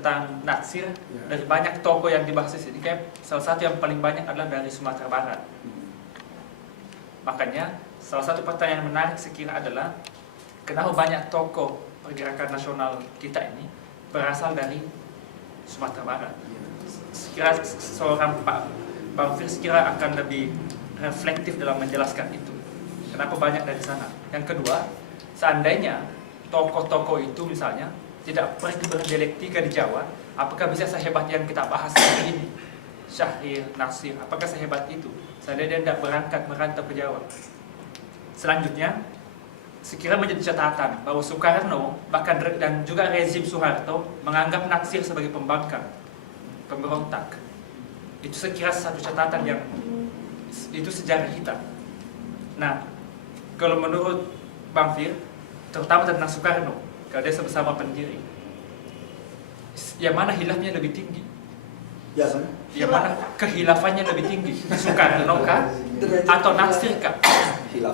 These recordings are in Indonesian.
tentang Natsir, dari banyak tokoh yang dibahas di sini, kayak salah satu yang paling banyak adalah dari Sumatera Barat. Makanya salah satu pertanyaan menarik sekira adalah kenapa banyak tokoh pergerakan nasional kita ini berasal dari Sumatera Barat. Sekira seorang Pak Bang Fir sekira akan lebih reflektif dalam menjelaskan itu. Kenapa banyak dari sana? Yang kedua, seandainya tokoh-tokoh itu misalnya tidak pergi berdialektika di Jawa, apakah bisa sehebat yang kita bahas hari ini? Syahrir, Natsir, apakah sehebat itu? Seandainya dia tidak berangkat merantau ke Jawa. Selanjutnya, sekira menjadi catatan bahwa Soekarno bahkan dan juga rezim Soeharto menganggap Natsir sebagai pembangkang, pemberontak. Itu sekira satu catatan yang itu sejarah kita. Nah, kalau menurut Bang Fir, terutama tentang Soekarno, kalau dia sama-sama pendiri, yang mana hilafnya lebih tinggi? Ya, kan? Yang mana kehilafannya lebih tinggi? Soekarno kah? Atau Natsir kah?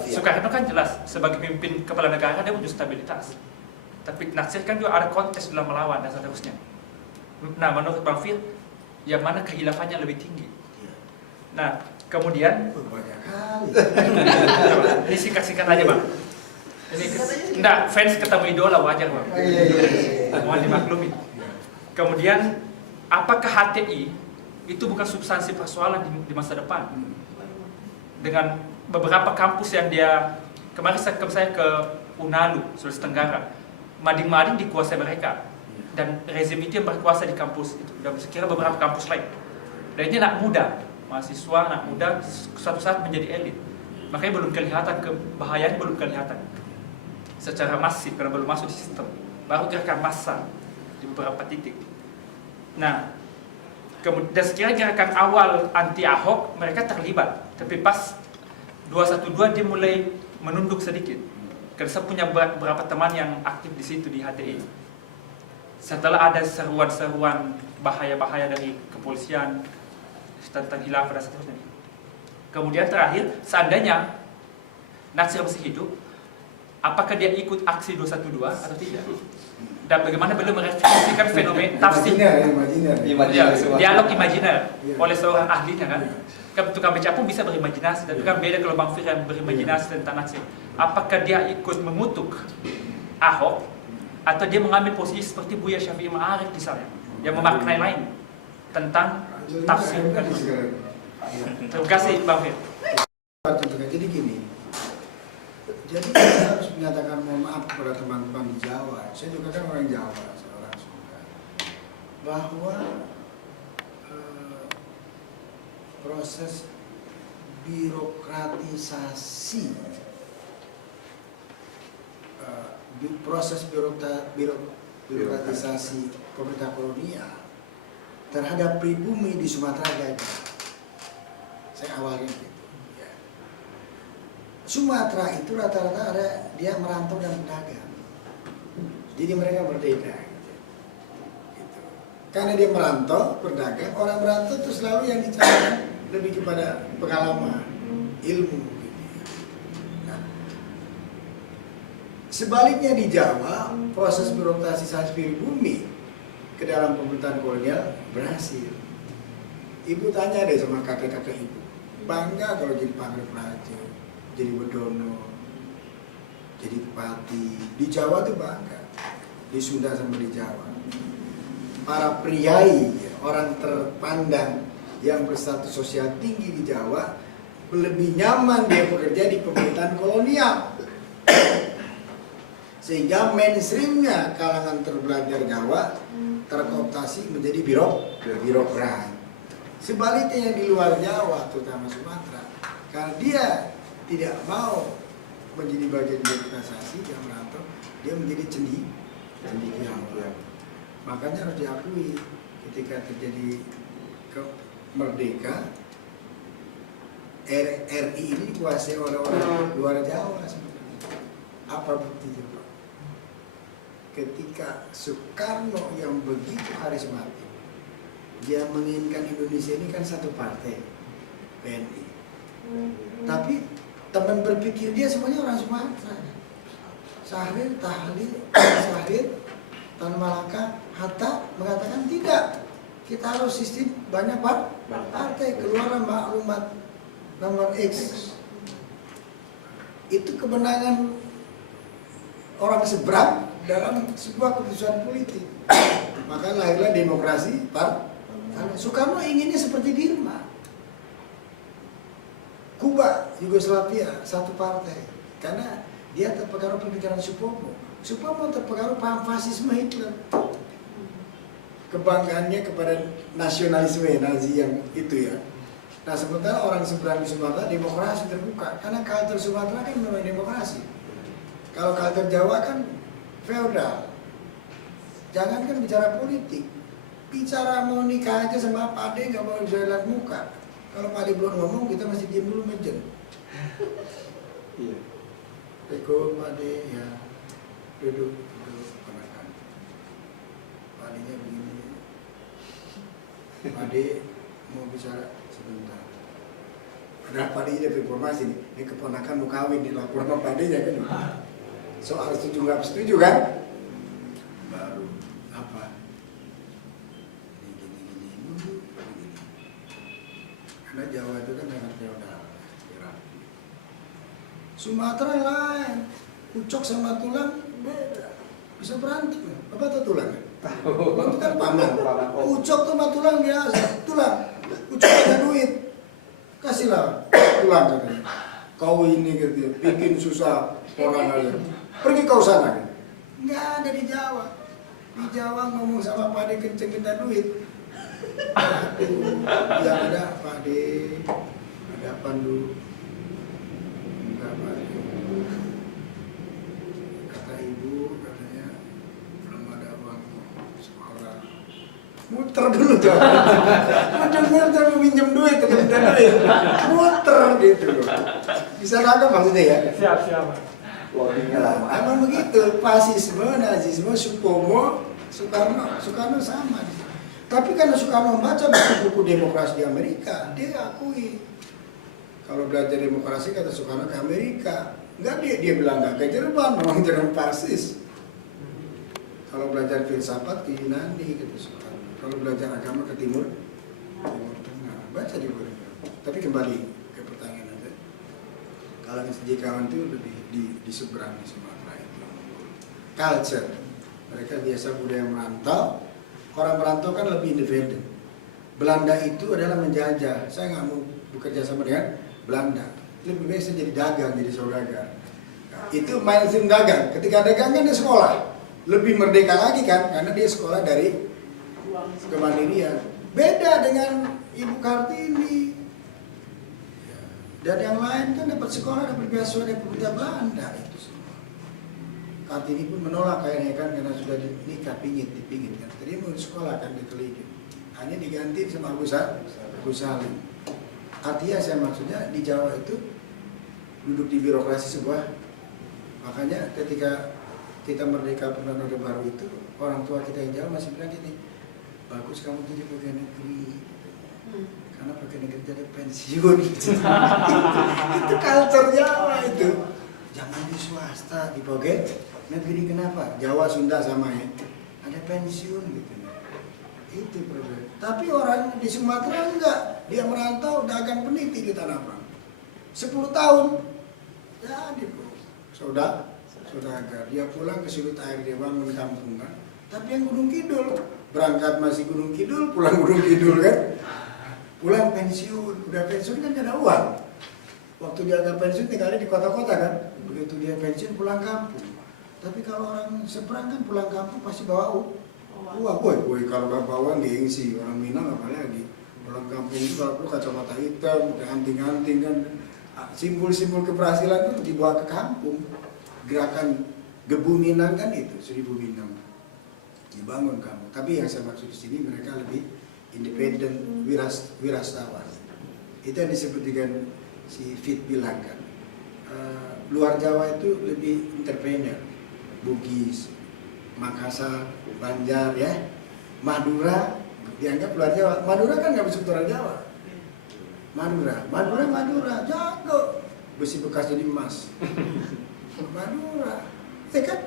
Soekarno kan jelas sebagai pemimpin kepala negara dia butuh stabilitas. Tapi Natsir kan juga ada konteks dalam melawan dan seterusnya. Nah, menurut Bang Fir, yang mana kehilafannya lebih tinggi? Nah, kemudian banyak kali. Ini singkat-singkat aja, Bang. Ini enggak, fans ketemu idola wajar, Bang. Mohon dimaklumi. Kemudian, apakah HTI itu bukan substansi persoalan di masa depan? Dengan beberapa kampus yang dia, kemarin saya ke Unalu, Sulawesi Tenggara, mading-mading dikuasai mereka, dan rezim itu yang berkuasa di kampus itu, dan sekira beberapa kampus lain. Dan ini anak muda, mahasiswa anak muda suatu saat menjadi elit, makanya belum kelihatan bahayanya, belum kelihatan secara masif karena belum masuk di sistem, baru gerakan massa di beberapa titik. Nah, kemudian sekira gerakan awal anti Ahok mereka terlibat, tapi pas 212 dia mulai menunduk sedikit. Karena saya punya beberapa teman yang aktif di situ di HTI. Setelah ada seruan-seruan bahaya-bahaya dari kepolisian tentang khilafah dan seterusnya. Kemudian terakhir, seandainya Natsir masih hidup, apakah dia ikut aksi 212 atau tidak? Dan bagaimana beliau merefleksikan fenomena tafsir dialog imajiner oleh seorang ahlinya kan? Tukang beca pun bisa berimajinasi, tapi kan beda kalau Bang Fir yang berimajinasi tentang Natsir. Apakah dia ikut mengutuk Ahok atau dia mengambil posisi seperti Buya Syafi'i Ma'arif misalnya, yang memaknai lain tentang tafsir kan? Terima kasih Bang Fir. Jadi gini, jadi kita harus menyatakan mohon maaf kepada teman-teman di Jawa. Saya juga kan orang Jawa, saya orang Sunda, bahwa proses birokratisasi, birokratisasi pemerintah kolonial terhadap pribumi di Sumatera gagal. Saya awalin gitu. Ya. Sumatera itu rata-rata ada dia merantau dan berdagang. Jadi mereka berbeda. Gitu. Karena dia merantau, berdagang, orang merantau itu selalu yang dicari lebih kepada pengalaman, ilmu. Gitu. Nah, sebaliknya di Jawa, proses birokratisasi pribumi ke dalam pemerintahan kolonial berhasil. Ibu tanya deh sama kakek-kakek ibu, bangga kalau jadi panglima praja, jadi Wedono, jadi bupati. Di Jawa tuh bangga, di Sunda sama di Jawa. Para priai, orang terpandang yang berstatus sosial tinggi di Jawa, lebih nyaman dia bekerja di pemerintahan kolonial. Sehingga mainstreamnya kalangan terbelajar Jawa terkooptasi menjadi birokrat. Sebaliknya yang di luar Jawa, terutama Sumatera, karena dia tidak mau menjadi bagian birokratisasi, dia merantau, dia menjadi cendekiawan. Makanya harus diakui ketika terjadi merdeka, RI ini dikuasai oleh orang luar Jawa sebenarnya. Apa buktinya, Pak? Ketika Soekarno yang begitu karismatik, dia menginginkan Indonesia ini kan satu partai, PNI. Tapi teman berpikir dia semuanya orang Sumatera. Syahrir, Tahlil, Syahrir, Tan Malaka, Hatta mengatakan tidak. Kita harus sistem banyak partai, keluar maklumat nomor X. Itu kemenangan orang seberang dalam sebuah keputusan politik. Maka lahirlah demokrasi partai. Soekarno inginnya seperti Birma, Kuba, Yugoslavia, satu partai. Karena dia terpengaruh pemikiran Supomo. Supomo terpengaruh paham fasisme Hitler. Kebanggaannya kepada nasionalisme Nazi yang itu ya. Nah sementara orang seberang di Sumatera demokrasi terbuka. Karena culture Sumatera kan memang demokrasi. Kalau culture Jawa kan feodal. Jangan kan bicara politik. Bicara mau nikah aja sama Pak Ade nggak mau bisa lihat muka. Kalau Pak Ade belum ngomong kita masih diam dulu mejen. Iya. Eko Pak Ade ya duduk kenakan. Pak Ade-nya begini. Pak Ade mau bicara sebentar. Ada Pak Ade dapat informasi nih. Ini keponakan mau kawin di laporan Pak Ade-nya kan. Soal setuju nggak setuju kan? Baru apa? Gini. Karena Jawa itu kan sangat feodal. Sumatera lain, ucok sama tulang beda, bisa berantem. Apa tuh tulang? Itu kan paman. Ucok sama tulang biasa, tulang. Ucok ada duit, kasihlah tulang katanya. Kau ini gitu, bikin susah orang lain. Pergi kau sana. Nggak ada di Jawa. Di Jawa ngomong sama Pak Ade kenceng minta duit. Yang ada Pak Ade, ada Pandu. Kata ibu, katanya belum ada uang sekolah. Muter dulu tuh. Muter mau minjem duit, minta duit. Muter gitu. Bisa nangkep maksudnya ya? Siap. Loadingnya lama. Emang begitu, fasisme, nazisme, Supomo, Soekarno sama. Tapi karena Soekarno membaca buku-buku demokrasi di Amerika, dia akui. Kalau belajar demokrasi kata Soekarno ke Amerika, enggak dia bilang enggak ke Jerman, memang Jerman fasis. Kalau belajar filsafat ke Yunani kata Soekarno. Kalau belajar agama ke Timur Tengah, baca di buku. Tapi kembali ke pertanyaan Anda. Kalau SJK-an itu lebih di seberang di Sumatera itu. Culture, mereka biasa budaya merantau. Orang merantau kan lebih independen. Belanda itu adalah menjajah. Saya nggak mau bekerja sama dengan Belanda. Lebih baik saya jadi dagang, jadi saudagar. Nah, itu mindset dagang. Ketika dagang kan dia sekolah. Lebih merdeka lagi kan, karena dia sekolah dari kemandirian. Beda dengan Ibu Kartini. Dan yang lain kan dapat sekolah, dapat beasiswa dari pemerintah Belanda itu semua. Kartini pun menolak kayaknya kan karena sudah nikah dipingit kan. Tadi mau sekolah kan diteliti. Hanya diganti sama Abu Salim. Artinya saya maksudnya di Jawa itu duduk di birokrasi sebuah. Makanya ketika kita merdeka perdana Orde Baru itu orang tua kita yang Jawa masih bilang gini, bagus kamu jadi pegawai negeri. Karena pegawai negeri jadi pensiun. Itu culture Jawa itu. Jangan di swasta, di pegawai negeri kenapa? Jawa Sunda sama ya. Ada pensiun gitu. Itu problem. Tapi orang di Sumatera enggak. Dia merantau dagang peniti di Tanah Abang. 10 tahun. Jadi bro. Saudagar. Dia pulang ke Sulut Air, dia bangun kampung kan. Tapi yang Gunung Kidul. Berangkat masih Gunung Kidul, pulang Gunung Kidul kan. Pulang pensiun. Udah pensiun kan gak ada uang. Waktu dia agak pensiun tinggalnya di kota-kota kan. Begitu dia pensiun pulang kampung. Tapi kalau orang seberang kan pulang kampung pasti bawa uang. Woi, kalau gak bawa gengsi, orang Minang apalagi. Orang kampung itu kalau perlu kacamata hitam, pakai anting-anting kan. Simbol-simbol keberhasilan itu dibawa ke kampung. Gerakan Gebu Minang kan itu, 1000 Minang. Dibangun kampung. Tapi yang saya maksud di sini mereka lebih independen, wirastawan. Itu yang disebut dengan si Fit bilang kan. Luar Jawa itu lebih entrepreneur. Bugis, Makassar, Banjar ya, Madura dianggap luar Jawa. Madura kan nggak bisa orang Jawa. Madura jago, besi bekas jadi emas. Madura, ya kan?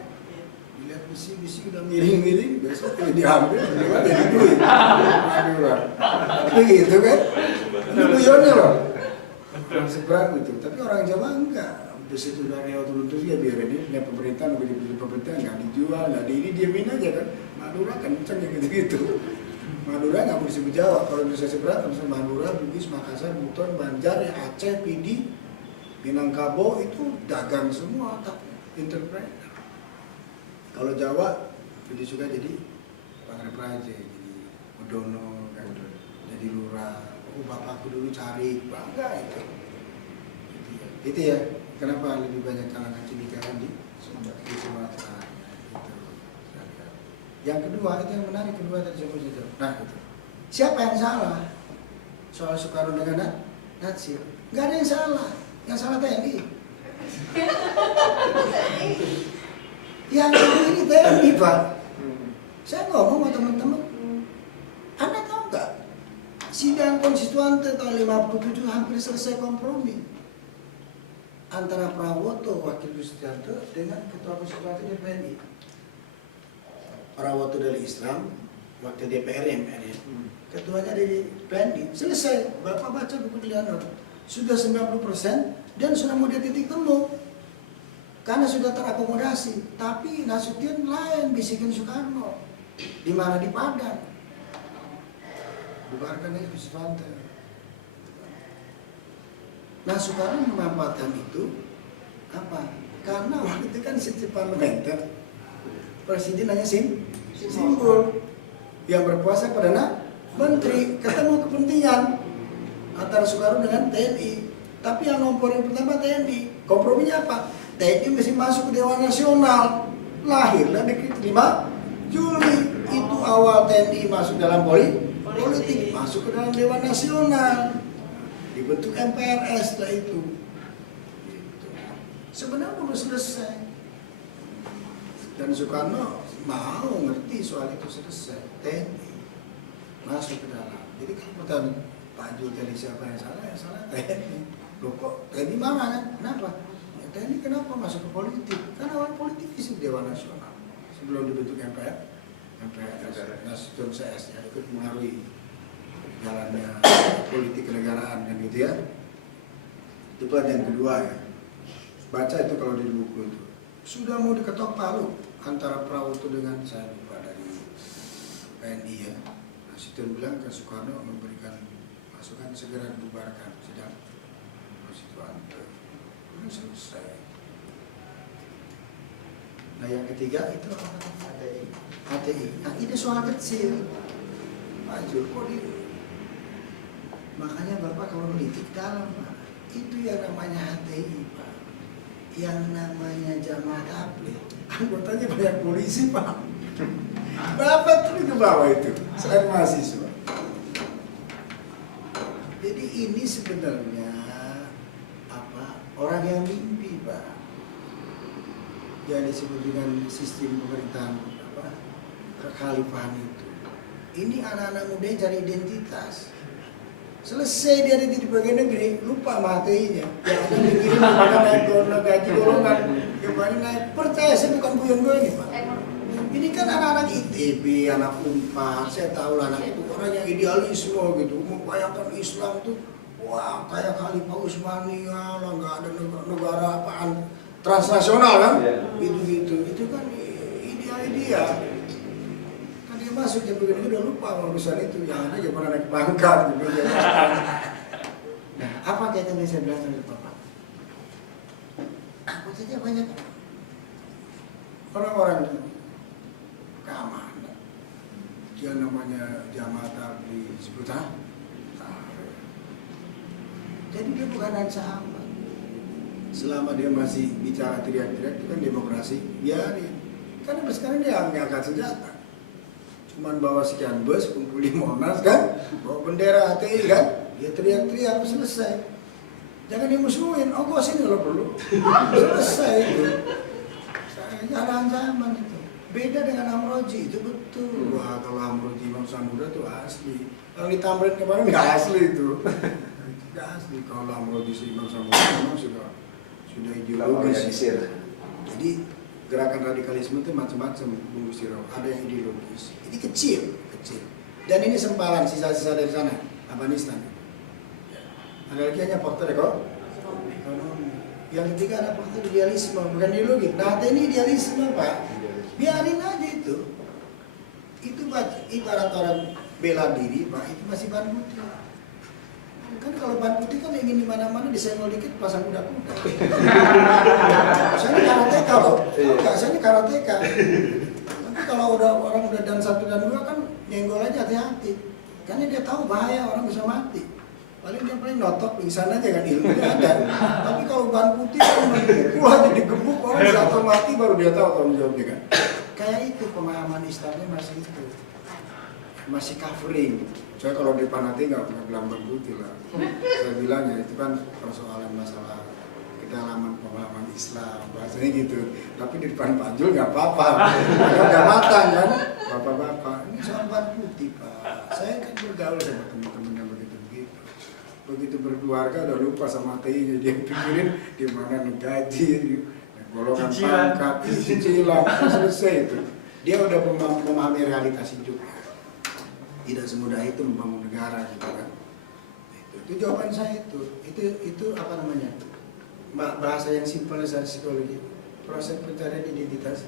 lihat besi udah miring-miring, besok kalau diambil, jadi duit. Madura. Begitu kan? Ini guyonnya loh. Orang seberang itu, tapi orang Jawa enggak. Besi itu dari turun terus ya biar dia punya pemerintahan, punya pemerintah nggak dijual, nggak di ini diamin aja kan. Madura kan kenceng yang gitu-gitu. Madura nggak mau disebut Jawa. Kalau Indonesia seberang, misalnya Madura, Bugis, Makassar, Buton, Banjar, Aceh, Pidi, Minangkabau itu dagang semua, tapi entrepreneur. Kalau Jawa, jadi suka jadi Pangeran Praja, jadi Medono, kan, jadi lurah. Oh bapakku dulu cari, bangga itu. Itu ya, kenapa lebih banyak kalangan Cibikaran di Sumatera. Itu. Yang kedua, itu yang menarik kedua tadi saya cerita. Nah itu, siapa yang salah soal Soekarno dengan Natsir? Nggak ada yang salah. Yang salah TNI. Yang ini TNI Pak. Saya ngomong sama teman-teman, Anda tahu nggak? Sidang konstituante tahun 57 hampir selesai kompromi antara Prawoto Wakil Yustianto dengan Ketua Konstituante DPR. Prawoto dari Islam, Wakil DPR MPR, Ketuanya dari PNI. Selesai. Bapak baca buku Leonor. Sudah 90% dan sudah mau dia titik temu karena sudah terakomodasi. Tapi Nasution lain bisikin Soekarno di mana di Padang bubarkan aja Konstituante. Nah Soekarno memanfaatkan itu apa? Karena waktu itu kan sistem parlementer, presiden hanya simbol yang berkuasa perdana menteri, ketemu kepentingan antara Soekarno dengan TNI. Tapi yang nomor yang pertama TNI. Komprominya apa? TNI mesti masuk ke Dewan Nasional. Lahirlah Dekret 5 Juli. Itu awal TNI masuk dalam politik, masuk ke dalam Dewan Nasional. Dibentuk MPRS setelah itu. Gitu. Sebenarnya belum selesai. Dan Soekarno mau ngerti soal itu selesai. TNI masuk ke dalam. Jadi kalau pertanyaan Pak Jul tadi siapa yang salah? Yang salah TNI. Loh kok TNI mana kan? Kenapa? Ya, TNI kenapa masuk ke politik? Karena awal politik di Dewan Nasional sebelum dibentuk MPR, Nasution CS ya ikut mengaruhi jalannya politik kenegaraan kan gitu ya. Itu pelajaran kedua ya. Baca itu kalau di buku itu. Sudah mau diketok palu antara Prawoto dengan saya lupa dari PNI ya. Nasution bilang ke Soekarno memberikan masukan segera dibubarkan sidang konstituante. Ini selesai. Nah yang ketiga itu HTI. Nah ini soal kecil. Pak Jul kok di makanya Bapak kalau politik dalam Pak, itu yang namanya HTI Pak, yang namanya Jamaah Tabligh, anggotanya banyak polisi Pak. Bapak tuh ke bawah itu, selain mahasiswa. Jadi ini sebenarnya apa? Orang yang mimpi Pak, yang disebut dengan sistem pemerintahan apa? Kekhalifahan itu. Ini anak-anak muda yang cari identitas. Selesai dia di bagian negeri, lupa mateinya. Yang ada dikirim kepada naik gaji golongan, kembali naik. Percaya saya bukan guyon gue ini Pak. Ini kan anak-anak ITB, anak Unpar, saya tahu lah anak itu orang yang idealisme gitu, membayangkan Islam tuh, wah kayak Khalifah Utsmaniyah lah, nggak ada negara apaan transnasional kan, gitu-gitu. Itu kan ideal. Masuk yang begini udah lupa urusan itu, jangan aja pernah naik pangkat gitu. Nah, apa kaitannya saya bilang sama Bapak? Aku saja banyak orang-orang keamanan, dia namanya Jamaah Tabligh disebut jadi dia bukan ancaman. Selama dia masih bicara teriak-teriak itu kan demokrasi, biarin. Karena sekarang dia nggak angkat senjata. Cuman bawa sekian bus, kumpul di Monas kan, bawa bendera HTI kan, dia teriak-teriak, selesai. Jangan dimusuhin, oh gua sini kalau perlu. Selesai itu. Saya ada ancaman itu. Beda dengan Amroji, itu betul. Wah kalau Amroji Imam Samudra itu asli. Kalau di Tamrin kemarin nggak asli itu. Nggak asli. Kalau Amroji Imam Samudra memang sudah ideologis. Jadi gerakan radikalisme itu macam-macam, Bung Siro. Ada yang ideologis, ini kecil. Dan ini sempalan sisa-sisa dari sana, Afghanistan. Ada lagi hanya faktor ekonomi. Yang ketiga ada faktor idealisme, bukan ideologi. Nah, ini idealisme, Pak. Biarin aja itu. Itu ibarat orang bela diri, Pak. Itu masih ban putih. Kan kalau ban putih kan ingin di mana-mana disenggol dikit pasang kuda-kuda. Saya ini karateka loh. Enggak, saya ini karateka. Tapi kalau orang udah dan 1 dan 2 kan nyenggol aja hati-hati. Karena dia tahu bahaya orang bisa mati. Paling dia notok pingsan aja kan, ilmunya ada. Tapi kalau ban putih kan dipukul aja, digebuk orang jatuh mati baru dia tahu tanggung jawabnya kan. Kayak itu pemahaman Islamnya masih itu. Masih covering. Saya kalau di depan hati nggak pernah bilang ban putih lah. Saya bilang ya itu kan persoalan masalah kedalaman pemahaman Islam, bahasanya gitu. Tapi di depan Pak Jul nggak apa-apa. Nggak matang kan, bapak-bapak. Ini soal ban putih, Pak. Saya kan bergaul sama teman-teman yang begitu berkeluarga udah lupa sama TI-nya, dia pikirin di mana nih gaji, golongan pangkat, cicilan, selesai itu. Dia udah memahami realitas hidup. Tidak semudah itu membangun negara gitu kan. Itu jawaban saya itu apa namanya? Bahasa yang simpel dari psikologi. Proses pencarian identitas.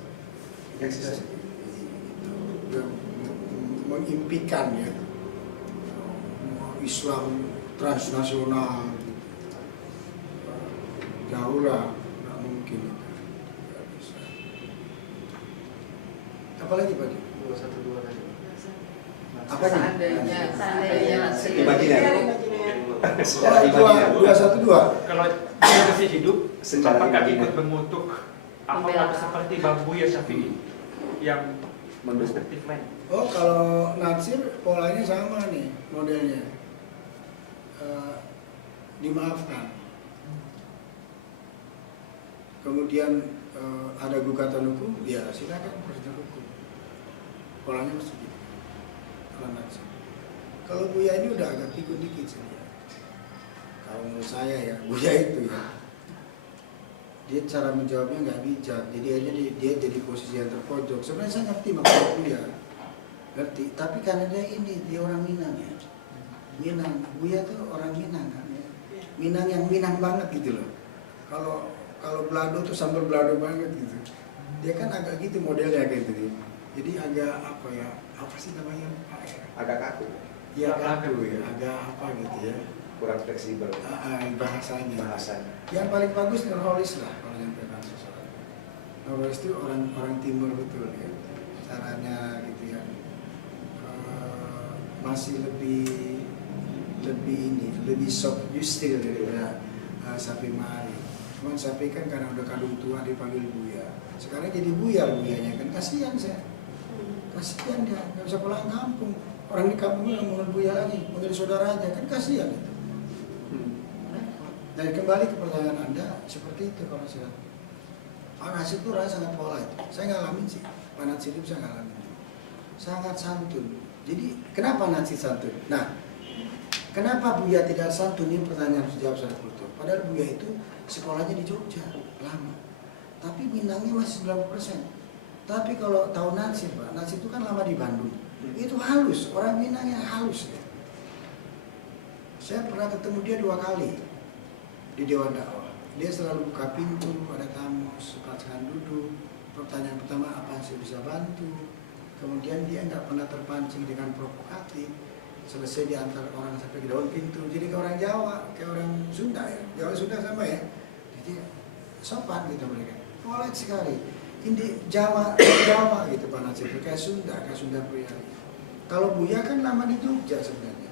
Itu mengimpikan ya. Islam transnasional jauh lah, nggak mungkin. Nggak bisa. Apa lagi Pak? 212 tadi. Apa nih? Seandainya Imajiner. Secara 212. Kalau dia masih hidup, Secara apakah imajiner. ikut mengutuk apakah seperti Bang Buya Syafi'i yang perspektif lain? Oh, kalau Natsir polanya sama nih modelnya. Dimaafkan. Kemudian ada gugatan hukum, ya silakan prosedur hukum. Polanya masih gitu. Kalau Natsir. Kalau Buya ini udah agak pikun dikit saja. Kalau menurut saya ya, Buya itu ya. Dia cara menjawabnya nggak bijak, jadi aja dia jadi posisi yang terpojok. Sebenarnya saya ngerti maksud Buya, ngerti. Tapi karena dia orang Minang ya. Minang, Buya tuh orang Minang kan ya. Minang yang Minang banget gitu loh. Kalau Belado tuh sambal Belado banget gitu. Dia kan agak gitu modelnya kayak gitu. Jadi agak apa ya? Apa sih namanya? Agak kaku, Ya kaku ya, agak apa gitu ya. kurang fleksibel Bahasanya. bahasanya. Yang paling bagus Nurholis lah kalau nyampaikan sesuatu. Nurholis itu orang timur betul ya. Caranya gitu ya. Masih lebih soft justil daripada Sapi Mari. Cuman Sapi kan karena udah kadung tua dipanggil Buya. Sekarang jadi buyar Buyanya kan, kasihan saya. Kasihan dia, nggak bisa pulang kampung. Orang di kampungnya nggak mau Buya lagi, menjadi saudaranya kan kasihan itu. Dan kembali ke pertanyaan Anda, seperti itu kalau saya. Pak Nasir itu orang sangat polite. Saya ngalamin sih, Pak Nasir itu saya ngalamin. Sangat santun. Jadi kenapa Nasir santun? Nah, kenapa Buya tidak santun? Ini pertanyaan harus dijawab secara kultur. Padahal Buya itu sekolahnya di Jogja, lama. Tapi Minangnya masih 90%. Tapi kalau tahu Nasir, Pak, Nasir itu kan lama di Bandung. Itu halus, orang Minangnya halus. Ya. Saya pernah ketemu dia 2 kali di Dewan Dakwah. Dia selalu buka pintu, ada tamu, suka duduk. Pertanyaan pertama, apa saya bisa bantu? Kemudian dia nggak pernah terpancing dengan provokatif. Selesai diantar orang sampai di daun pintu. Jadi ke orang Jawa, kayak orang Sunda ya. Jawa Sunda sama ya. Jadi sopan gitu mereka. Polite sekali. Ini Jawa gitu Pak Nasir, kayak Sunda Pria. Kalau Buya kan lama di Jogja sebenarnya.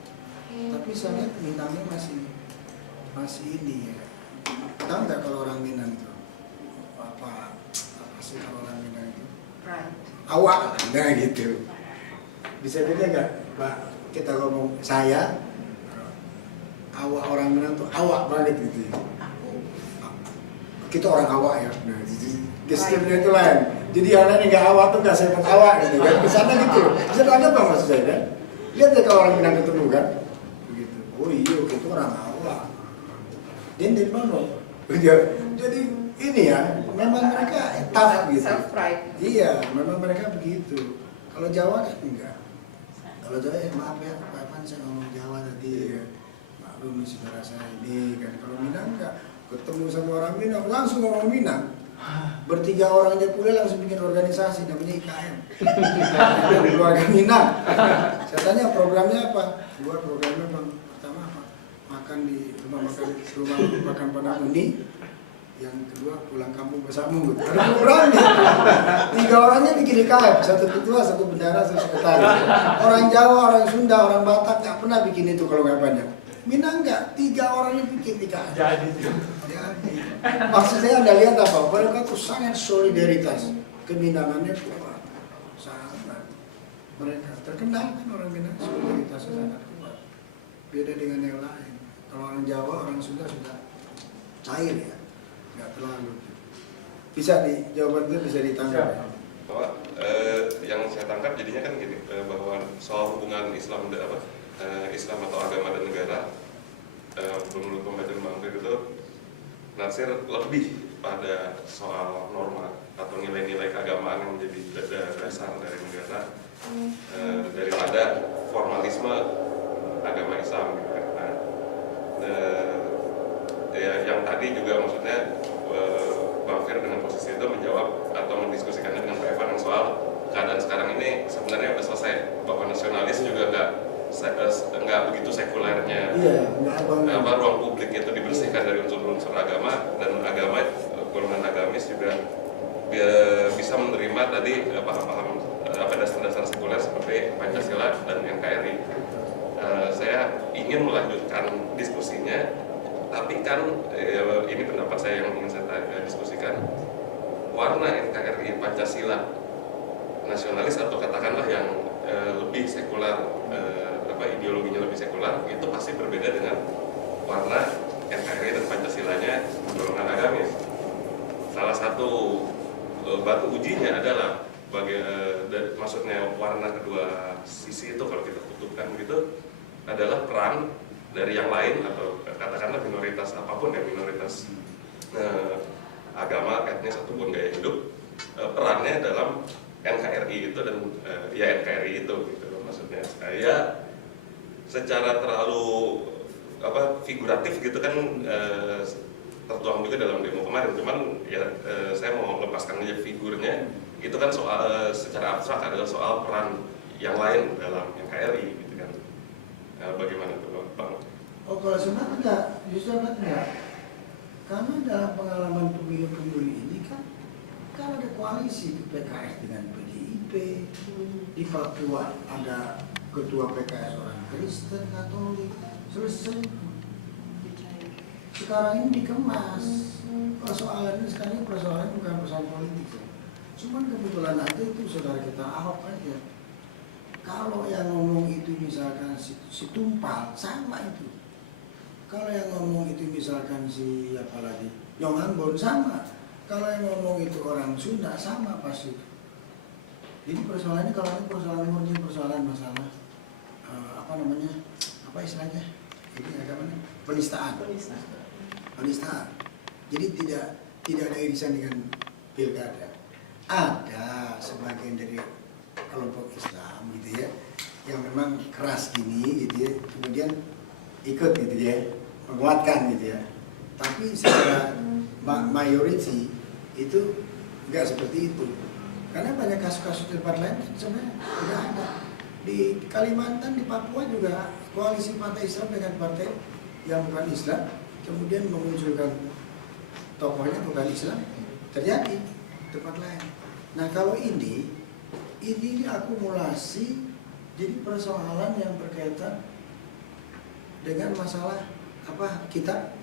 Tapi saya lihat Minangnya masih ini ya. Tahu nggak kalau orang Minang itu apa sih kalau orang Minang itu? Right. Awak, nah gitu. Bisa beda nggak, Pak? Kita ngomong saya, awak orang Minang tuh awak banget gitu. Kita orang awak ya. Nah, gesturnya itu lain. Jadi yang lain nggak awak tuh nggak sehat awak gitu kan. Kesana gitu. Bisa tangkap apa maksud saya kan? Lihat deh kalau orang Minang ketemu kan. Begitu. Oh iya, itu orang awak. Dia dari mana? Jadi ini ya, memang mereka tough gitu. Self pride. Iya, memang mereka begitu. Kalau Jawa kan enggak. Kalau Jawa ya maaf ya, Pak Evan saya ngomong Jawa tadi ya. Maklum nih saudara saya ini kan. Kalau Minang enggak, ketemu sama orang Minang langsung ngomong Minang. Bertiga orang aja pula langsung bikin organisasi namanya IKM. Keluarga Minang. Saya tanya programnya apa? Buat programnya bang, pertama apa? Makan di rumah makan Padang Uni. Yang kedua pulang kampung bersama. Ada programnya. 3 orangnya bikin IKM, 1 ketua, 1 bendara, 1 sekretaris. Orang Jawa, orang Sunda, orang Batak nggak pernah bikin itu kalau nggak banyak. Minang nggak, 3 orangnya bikin IKM. Jadi Maksud saya Anda lihat apa? Mereka tuh sangat solidaritas, keminangannya kuat, sangat. Mereka terkenal kan orang Minang solidaritasnya sangat kuat. Beda dengan yang lain. Kalau orang Jawa, orang Sunda sudah cair ya. Nggak terlalu. Bisa di jawaban itu bisa ditangkap. Ya? Bahwa yang saya tangkap jadinya kan gini, bahwa soal hubungan Islam Islam atau agama dan negara, menurut pembacaan Bang Fir itu naksir lebih pada soal norma atau nilai-nilai keagamaan yang menjadi dasar dari negara daripada formalisme agama Islam. Gitu kan. Ya, yang tadi juga maksudnya Bang Fir dengan posisi itu menjawab atau mendiskusikannya dengan Pak Evan soal keadaan sekarang ini sebenarnya sudah selesai, bahwa nasionalis juga nggak begitu sekulernya. Iya, ruang publik itu dibersihkan dari unsur-unsur agama, dan agama golongan agamis juga bisa menerima tadi paham-paham dasar-dasar sekuler seperti Pancasila dan NKRI. Saya ingin melanjutkan diskusinya, tapi kan ini pendapat saya yang ingin saya diskusikan. Warna NKRI Pancasila nasionalis atau katakanlah yang lebih sekuler, ideologinya lebih sekuler, itu pasti berbeda dengan warna NKRI dan Pancasilanya golongan agamis. Salah satu batu ujinya adalah maksudnya warna kedua sisi itu kalau kita kutubkan gitu adalah peran dari yang lain atau katakanlah minoritas apapun ya, minoritas agama, etnis ataupun gaya hidup, perannya dalam NKRI itu dan ya NKRI itu gitu loh. Maksudnya saya secara terlalu figuratif gitu kan tertuang juga dalam demo kemarin, cuman ya saya mau melepaskan aja figurnya. Itu kan soal secara abstrak adalah soal peran yang lain dalam NKRI gitu kan. Bagaimana tuh Bang? Oh, kalau sebenarnya enggak, justru enggak. Karena dalam pengalaman pemilu-pemilu ini kan ada koalisi di PKS dengan PDIP, di Papua ada ketua PKS orang Kristen, Katolik, selesai. Sekarang ini dikemas. Persoalan ini sekarang persoalan bukan persoalan politik. Cuman kebetulan aja itu saudara kita Ahok aja. Kalau yang ngomong itu misalkan si Tumpal, sama itu. Kalau yang ngomong itu misalkan si apalagi Nyong Ambon, sama. Kalau yang ngomong itu orang Sunda, sama pasti. Jadi persoalannya kalau ini persoalan murni, persoalan masalah apa istilahnya? Ini agamanya penistaan. Jadi tidak ada irisan dengan pilkada. Ada sebagian dari kelompok Islam gitu ya, yang memang keras gini gitu ya, kemudian ikut gitu ya, menguatkan gitu ya. Tapi secara mayoriti itu enggak seperti itu. Karena banyak kasus-kasus di tempat lain kan sebenarnya sudah ada. Di Kalimantan, di Papua juga koalisi partai Islam dengan partai yang bukan Islam, kemudian memunculkan tokohnya bukan Islam, terjadi di tempat lain. Nah kalau ini akumulasi jadi persoalan yang berkaitan dengan masalah kitab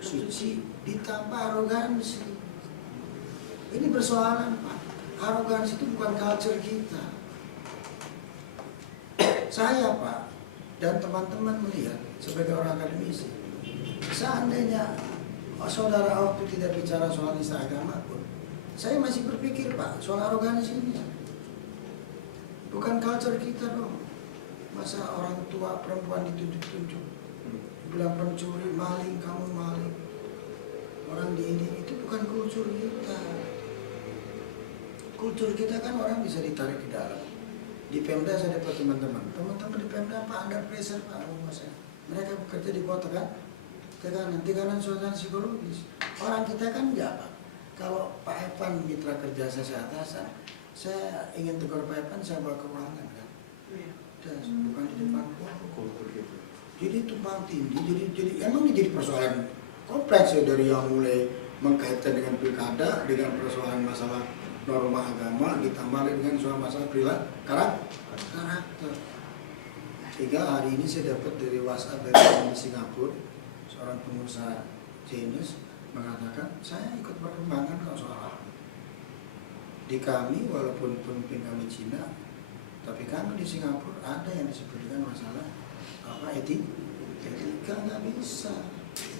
suci ditambah arogansi. Ini persoalan Pak. Arogansi itu bukan culture kita. Saya Pak dan teman-teman melihat sebagai orang akademisi, seandainya saudara Ahok itu tidak bicara soal nista agama pun, saya masih berpikir Pak soal arogansi ini. Bukan culture kita dong. Masa orang tua perempuan ditunjuk-tunjuk, bilang pencuri, maling, kamu maling. orang di India itu bukan kultur kita. Kultur kita kan orang bisa ditarik ke dalam. Di Pemda saya dapat teman-teman di Pemda Pak under pressure Pak rumah saya. Mereka bekerja di kota kan, tekanan suasana psikologis. Orang kita kan enggak Pak. Kalau Pak Evan mitra kerja saya atasan, saya ingin tegur Pak Evan, saya bawa ke ruangan kan. Das, bukan di depan Kultur gitu. jadi tumpang tindih, jadi emang ini jadi persoalan kompleks ya, dari yang mulai mengkaitkan dengan pilkada, dengan persoalan masalah norma agama, ditambah dengan soal masalah perilaku karakter. Sehingga hari ini saya dapat dari WhatsApp dari orang di Singapura, seorang pengusaha Chinese mengatakan, saya ikut perkembangan kalau soal di kami walaupun pemimpin kami Cina, tapi kami di Singapura ada yang disebut dengan masalah etika nggak bisa.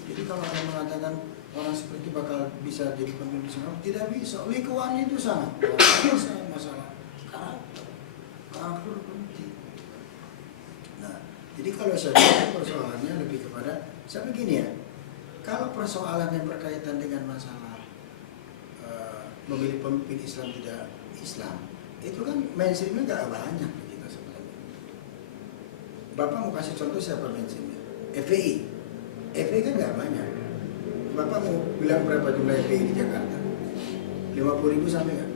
Jadi kalau ada yang mengatakan orang seperti bakal bisa jadi pemimpin Singapura, tidak bisa. Lee Kuan Yew itu sangat bisa masalah karakter penting. Nah, jadi kalau saya lihat persoalannya lebih kepada, saya begini ya, kalau persoalan yang berkaitan dengan masalah memilih pemimpin Islam tidak Islam, itu kan mainstreamnya nggak banyak kita sebenarnya. Bapak mau kasih contoh siapa mainstreamnya? FPI. FPI kan nggak banyak. Bapak mau bilang berapa jumlah FPI di Jakarta? 50.000 sampai nggak?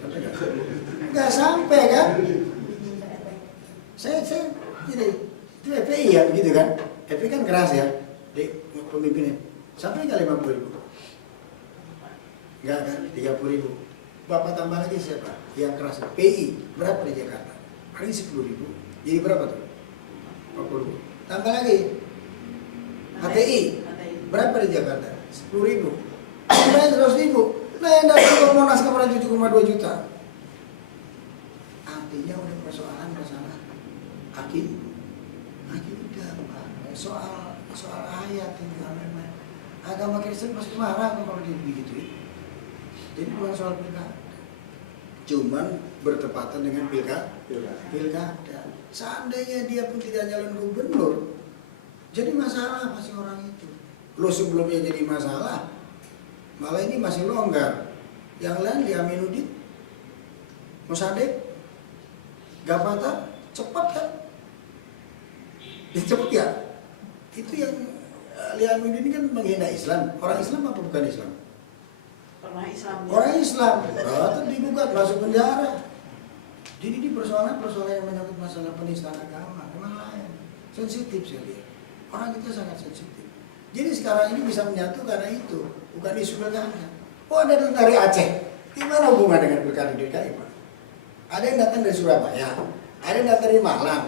Sampai nggak? Nggak sampai kan? Saya jadi itu FPI ya begitu kan? FPI kan keras ya, di pemimpinnya. Sampai nggak 50.000? Nggak kan? 30.000. Bapak tambah lagi siapa? Yang keras. PI berapa di Jakarta? Paling 10.000. Jadi berapa tuh? 40. Tambah lagi. HTI berapa di Jakarta? 10.000. Tambahnya 100.000. Nah yang dapat ke Monas kemarin 7,2 juta. Artinya udah persoalan masalah akidah, Pak. Soal ayat ini memang. Agama Kristen pasti marah kalau begitu. Jadi bukan soal pilkada, cuman bertepatan dengan pilkada. Seandainya dia pun tidak nyalon gubernur, jadi masalah pasti orang itu. Lo sebelumnya jadi masalah, malah ini masih longgar. Yang lain di Aminuddin, Mosadek, Gafata, cepat kan? Cepet ya? Itu yang Liamuddin ini kan menghina Islam. Orang Islam apa bukan Islam? Orang Islam, tetap digugat masuk penjara. Jadi ini persoalan yang menyangkut masalah penistaan agama, memang lain, sensitif saya lihat. Orang kita sangat sensitif. Jadi sekarang ini bisa menyatu karena itu, bukan isu pilkada. Oh ada yang dari Aceh, gimana hubungan dengan pilkada DKI Pak? Ada yang datang dari Surabaya, ada yang datang dari Malang,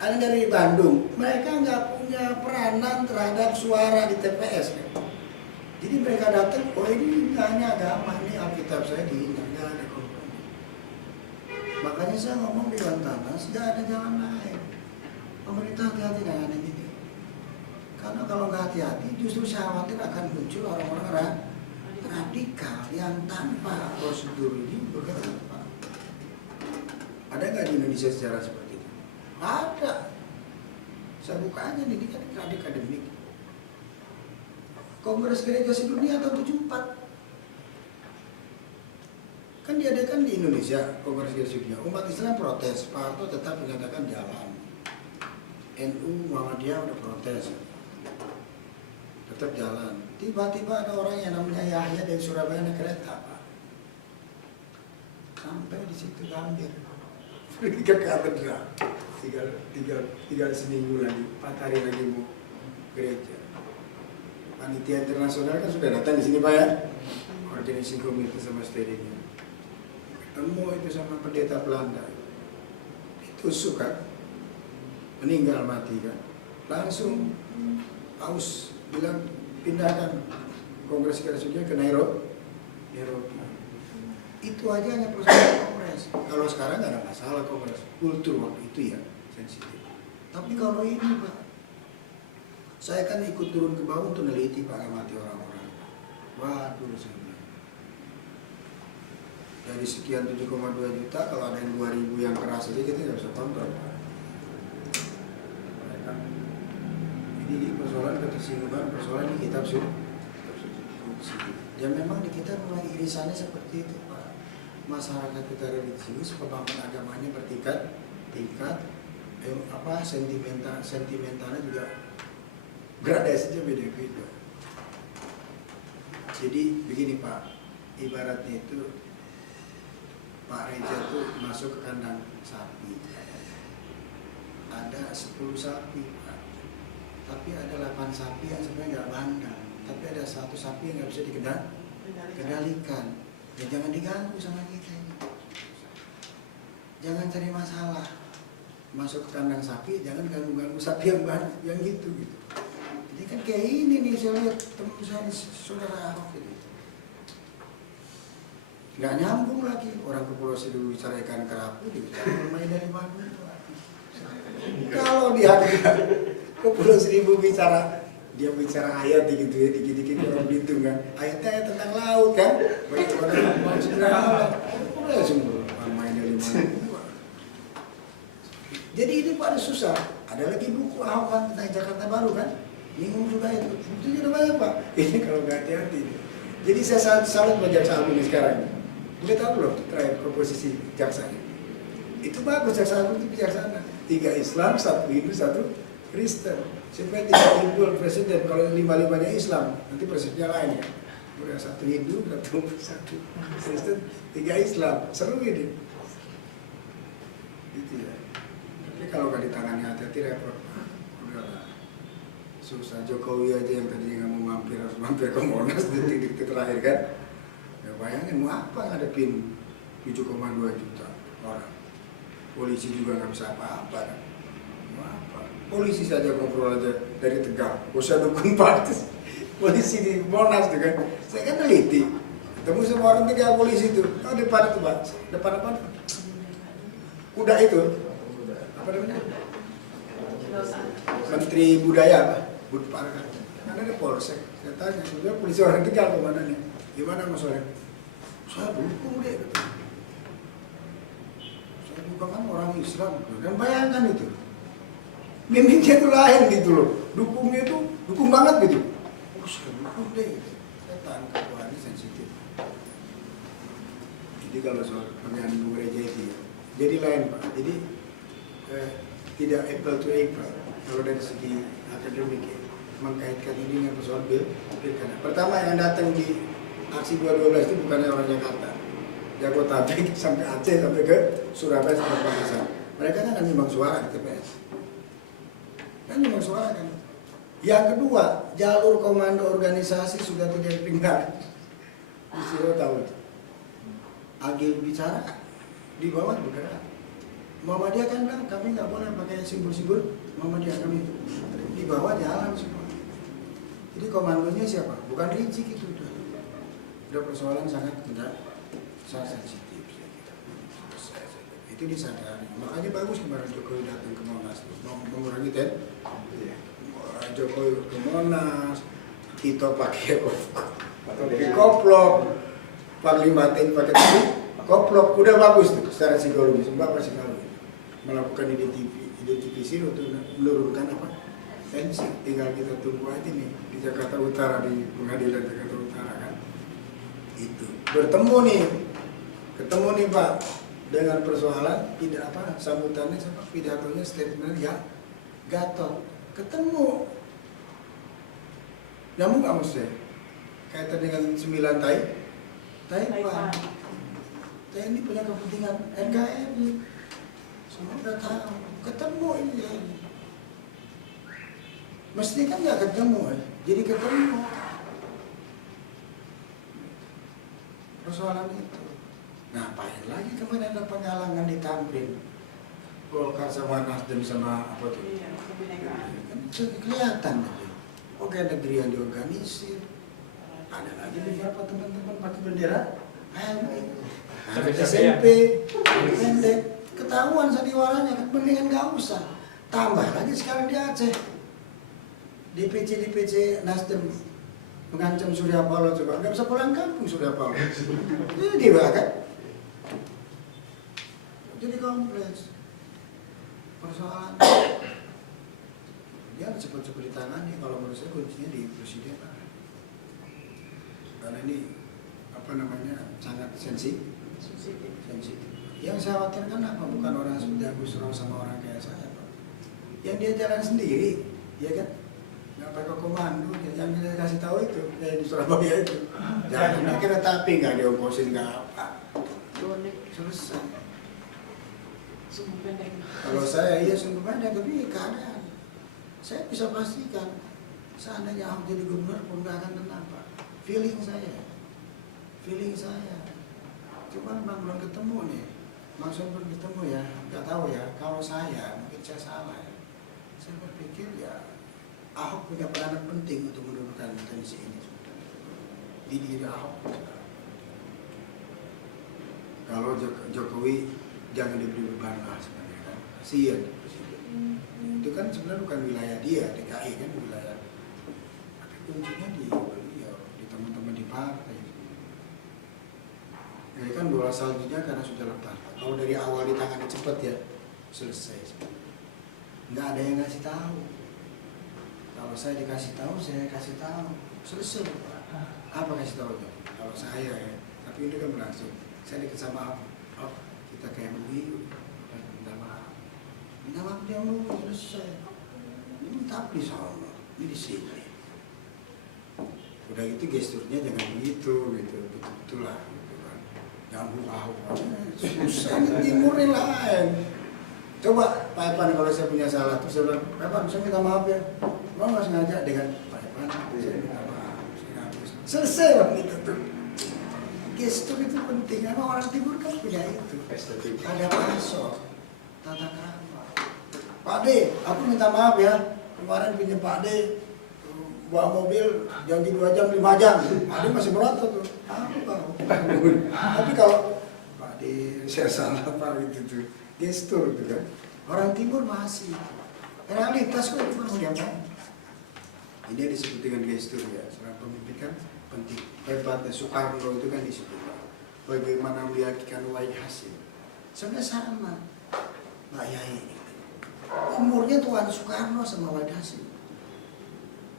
ada yang dari Bandung. Mereka nggak punya peranan terhadap suara di TPS kan? Jadi mereka datang, oh ini hanya agama, ini Alkitab saya dihina, nggak ada kompromi. Makanya saya ngomong di Lantanas, nggak ada jalan lain. Pemerintah hati-hati dengan ini. Karena kalau nggak hati-hati, justru saya khawatir akan muncul orang-orang radikal yang tanpa prosedur ini bergerak. Ada nggak di Indonesia sejarah seperti itu? Ada. Saya buka aja nih, ini kan akademik. Kongres Gereja Sedunia tahun 74 kan diadakan di Indonesia. Kongres Gereja Sedunia, umat Islam protes, Pak Harto tetap menyatakan jalan. NU Muhammadiyah udah protes, tetap jalan. Tiba-tiba ada orang yang namanya Yahya dari Surabaya naik kereta Pak, sampai di situ Gambir, pergi ke katedral, tinggal seminggu lagi, 4 hari lagi mau gereja. Panitia internasional kan sudah datang di sini Pak ya, organisasi komite sama steringnya. Ketemu itu sama pendeta Belanda, ditusuk kan, meninggal mati kan. Langsung Paus bilang pindahkan Kongres Gereja ke Nairobi. Itu aja hanya persoalan kongres. Kalau sekarang nggak ada masalah kongres, kultur waktu itu ya sensitif. Tapi kalau ini Pak, saya kan ikut turun ke bawah untuk neliti Pak mati orang-orang. Waduh, saya bilang. Dari sekian 7,2 juta, kalau ada yang 2.000 yang keras aja kita nggak bisa kontrol. Mereka. Ini Jadi persoalan ketersinggungan, persoalan di kitab suci. Dan memang di kita mulai irisannya seperti itu Pak. Masyarakat kita religius, pemahaman agamanya bertingkat, sentimentalnya juga gradasinya beda-beda. Jadi begini Pak, ibaratnya itu Pak Reza tuh masuk ke kandang sapi, ada 10 sapi Pak, tapi ada 8 sapi yang sebenarnya nggak bandel, tapi ada 1 sapi yang nggak bisa dikendalikan. Ya jangan diganggu sama kita ini. Jangan cari masalah. Masuk ke kandang sapi, jangan ganggu-ganggu sapi yang banyak, yang gitu. Jadi kan kayak ini nih, saya lihat teman saya nih, saudara Ahok ini. Nggak nyambung lagi, orang ke Pulau Seribu bicara ikan kerapu, dia bicara bermain dari mana. Kalau dia ke Pulau Seribu bicara, dia bicara ayat gitu ya, dikit-dikit orang Belitung kan. Ayatnya tentang laut kan, bagaimana maksudnya apa? Udah semua bermain dari mana. Jadi ini pada susah. Ada lagi buku Ahok kan tentang Jakarta Baru kan, bingung juga itu. Buktinya udah banyak Pak. Ini kalau nggak hati-hati. Jadi saya salut sama Jaksa Agung ini sekarang. Udah tahu belum terakhir proposisi jaksanya? Itu bagus, Jaksa Agung itu bijaksana. 3 Islam, 1 Hindu, 1 Kristen. Supaya tidak timbul presiden kalau 5-5-nya Islam, nanti presidennya lain ya. Udah 1 Hindu, 1 Kristen, 3 Islam. Seru ini. Gitu ya. Tapi kalau nggak ditangani hati-hati repot. Udahlah. Susah. Jokowi aja yang tadinya nggak mau mampir, harus mampir ke Monas di titik terakhir kan. Ya bayangin mau apa ngadepin 7,2 juta orang. Polisi juga nggak bisa apa-apa kan. Mau apa? Polisi saja ngobrol aja dari Tegal. Gak usah dukung partis. Polisi di Monas tuh kan. Saya kan teliti. Ketemu sama orang Tegal polisi itu. Oh depan itu Pak. Depan apa? Kuda itu. Apa namanya? Menteri Budaya Pak. Budpar kan. Kan ada Polsek. Saya tanya, sebenarnya polisi orang Tegal kemana nih? Gimana Mas Solen? Saya dukung deh. Saya dukung kan orang Islam. Dan bayangkan itu. Mimiknya itu lain gitu loh. Dukungnya itu, dukung banget gitu. Oh saya dukung deh. Saya tangkap, wah ini sensitif. Jadi kalau soal penyandung gereja itu ya. Jadi lain Pak. Jadi tidak apple to apple. Kalau dari segi akademik ya. Mengkaitkan ini dengan persoalan pilkada. Pertama yang datang di aksi 212 itu bukannya orang Jakarta, Jabodetabek sampai Aceh sampai ke Surabaya sampai Pamekasan. Mereka kan nyumbang suara di TPS. Kan nyumbang suara kan. Yang kedua, jalur komando organisasi sudah tidak ditinggal. Disuruh tahu itu. Agil bicara di bawah bergerak. Muhammadiyah kan bilang kami nggak boleh pakai simbol-simbol Muhammadiyah kami itu. Di bawah jalan semua. Jadi komandonya siapa? Bukan Rizik itu udah persoalan sangat sensitif. Itu disadari. Makanya bagus kemarin Jokowi datang ke Monas, mengurangi Jokowi ke Monas, kita pakai koplok, Panglima TNI pakai koplok, udah bagus tuh secara psikologis. Bapak psikologis melakukan identifikasi untuk menurunkan apa? Tensi. Tinggal kita tunggu aja nih di Jakarta Utara, di pengadilan Jakarta Utara kan. Itu ketemu nih Pak dengan persoalan tidak apa sambutannya sama pidatonya statement ya Gatot ketemu nyambung nggak maksudnya kaitan dengan 9 Taiwan TNI punya kepentingan NKRI semua udah tahu ketemu ini ya. Mesti kan nggak ketemu jadi ketemu persoalan itu. Ngapain lagi kemarin ada penghalangan di Tamrin Golkar sama Nasdem sama apa tuh? Kan kelihatan tadi. Oke negeri yang diorganisir. Ada lagi beberapa teman-teman pakai bendera SMP pendek ketahuan sandiwaranya kan mendingan nggak usah. Tambah lagi sekarang di Aceh DPC Nasdem mengancam Surya Paloh coba nggak bisa pulang kampung Surya Paloh. Ini dia kan? Jadi kompleks persoalan. ya cepat-cepat ditangani. Kalau menurut saya kuncinya di presiden lah. Karena ini apa namanya sangat sensitif. Yang saya khawatirkan apa? Bukan orang seperti Agus Raw sama orang kayak saya, Pak. Yang dia jalan sendiri, ya kan? Nggak pakai komando, yang kita kasih tahu itu kayak di Surabaya itu. Jangan naik kereta api, nggak diongkosin, nggak apa. Selesai. Sungguh pendek. Kalau saya iya sungguh pendek, tapi keadaan saya bisa pastikan seandainya Ahok jadi gubernur pun nggak akan tenang, Pak. Feeling saya. Cuma belum ketemu nih. Maksud belum ketemu ya, nggak tahu ya. Kalau saya, mungkin saya salah ya. Saya berpikir ya Ahok punya peranan penting untuk menurunkan tensi ini. Di diri Ahok. Kalau Jokowi jangan diberi beban lah sebenarnya kan. Kasihan presiden. Itu kan sebenarnya bukan wilayah dia, DKI kan wilayah. Tapi kuncinya di beliau, di teman-teman di partai. Ya kan bola saljunya karena sudah lepas. Kalau dari awal ditangani cepat ya selesai. Nggak ada yang ngasih tahu. Kalau saya dikasih tahu, saya kasih tahu. Selesai. Apa kasih tahu? Kalau saya ya. Tapi ini kan berlangsung. Saya dikasih sama apa? Oh, kita kayak begitu. Minta maaf. Minta maaf dia mau selesai. Ini minta apa di sana? Ini di sini. Udah gitu gesturnya jangan begitu gitu. Betul-betul lah. Ganggu Ahok, susah timurin lain. Coba Pak Evan kalau saya punya salah, terus saya bilang, Pak Evan saya minta maaf ya. Mau nggak sengaja dengan Pak Evan, saya minta maaf. Selesai Bang itu tuh. Gestur itu penting, emang orang timur kan punya itu. Ada masuk, tata krama. Pak De, aku minta maaf ya. Kemarin pinjam Pak De, bawa mobil janji 2 jam 5 jam, Ade masih berotot tuh. Tapi kalau Pak De saya salah Pak itu tuh gestur itu kan. Orang timur masih realitas kok itu mau diapain? Ini disebut dengan gestur ya. Seorang pemimpin kan penting. Hebatnya Soekarno itu kan disebut. Bagaimana meyakinkan Wahid Hasim. Sebenarnya sama Pak Yai. Umurnya Tuan Soekarno sama Wahid Hasim.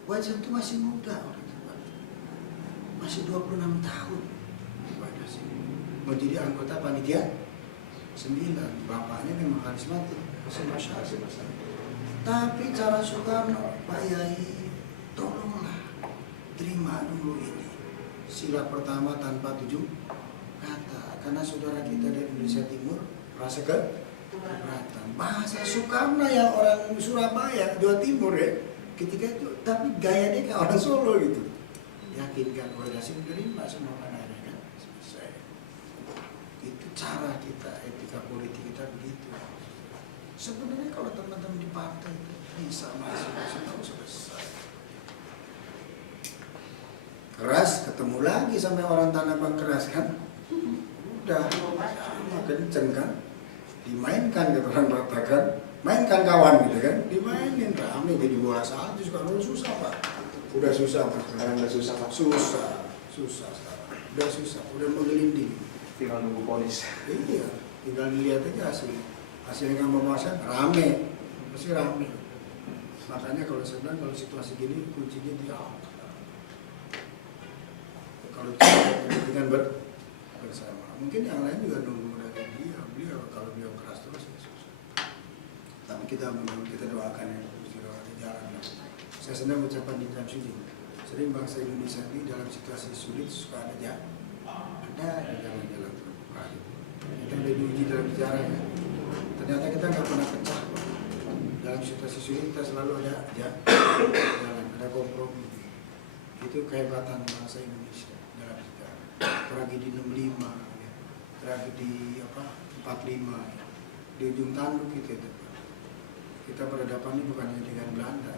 Wajah itu masih muda orang tua. Masih 26 tahun. Mau jadi anggota panitia 9. Bapaknya memang karismatik. Masih. Tapi cara Soekarno, Pak Yai, tolonglah terima dulu ini. Sila pertama tanpa 7 kata. Karena saudara kita dari Indonesia Timur rasa keberatan. Bahasa Soekarno yang orang Surabaya, Jawa Timur ya. Ketika itu, tapi gaya dia kayak orang Solo gitu. Yakinkan Wahid Hasim menerima semua pandangan kan selesai. Itu cara kita, etika politik kita begitu. Sebenarnya kalau teman-teman di partai itu bisa masuk tahu selesai. Keras ketemu lagi sampai orang Tanah Abang keras kan. Udah sama kenceng kan. Dimainkan gitu orang katakan. Mainkan kawan gitu kan, dimainin rame jadi bola salju sekarang susah Pak. Udah susah Pak. Sekarang udah susah Pak. Susah sekarang. Udah susah, udah menggelinding. Tinggal nunggu polis. Iya, tinggal dilihat aja hasilnya pemuasan rame, pasti rame. Makanya kalau saya bilang kalau situasi gini kuncinya di Ahok. Kalau dengan bersama, mungkin yang lain juga nunggu dari beliau kalau beliau keras terus. Tapi kita doakan ya, di jalan. Saya sedang mengucapkan di dalam sujud. Sering bangsa Indonesia ini dalam situasi sulit suka ada jalan-jalan terbuka. Kita udah diuji dalam sejarah ya. Ternyata kita nggak pernah pecah. Dalam situasi sulit kita selalu ada jalan, ada kompromi. Itu kehebatan bangsa Indonesia dalam sejarah. Tragedi 65, ya. Tragedi 45, ya. Di ujung tanduk itu. Kita berhadapan ini bukan hanya dengan Belanda,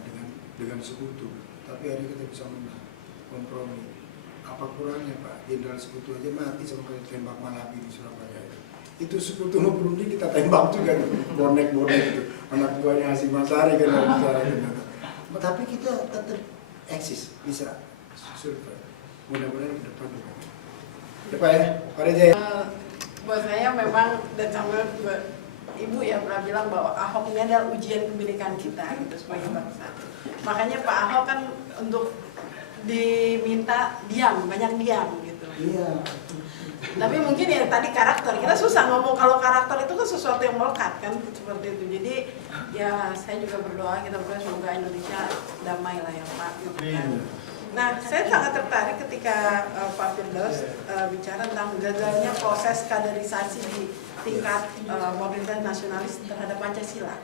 dengan sekutu, tapi hari kita bisa menang, kompromi. Apa kurangnya Pak? Jenderal sekutu aja mati sama tembak Malabi di Surabaya itu. Itu sekutu mau Burundi kita tembak juga, bonek-bonek itu. Anak buahnya Hasyim Asyari kan bicara gitu. Tapi kita tetap eksis, bisa survive. Mudah-mudahan ke depan juga. Depan ya, Pak Reza. Buat saya memang dan sampai Ibu ya pernah bilang bahwa Ahok ini adalah ujian kebinekaan kita gitu sebagai bangsa. Makanya Pak Ahok kan untuk diminta diam, banyak diam gitu. Iya. Tapi mungkin ya tadi karakter, kita susah ngomong kalau karakter itu kan sesuatu yang melekat kan seperti itu. Jadi ya saya juga berdoa, kita berdoa semoga Indonesia damai lah ya Pak gitu kan. Nah, saya sangat tertarik ketika Pak Firdaus bicara tentang gagalnya proses kaderisasi di tingkat mobilitas nasionalis terhadap Pancasila.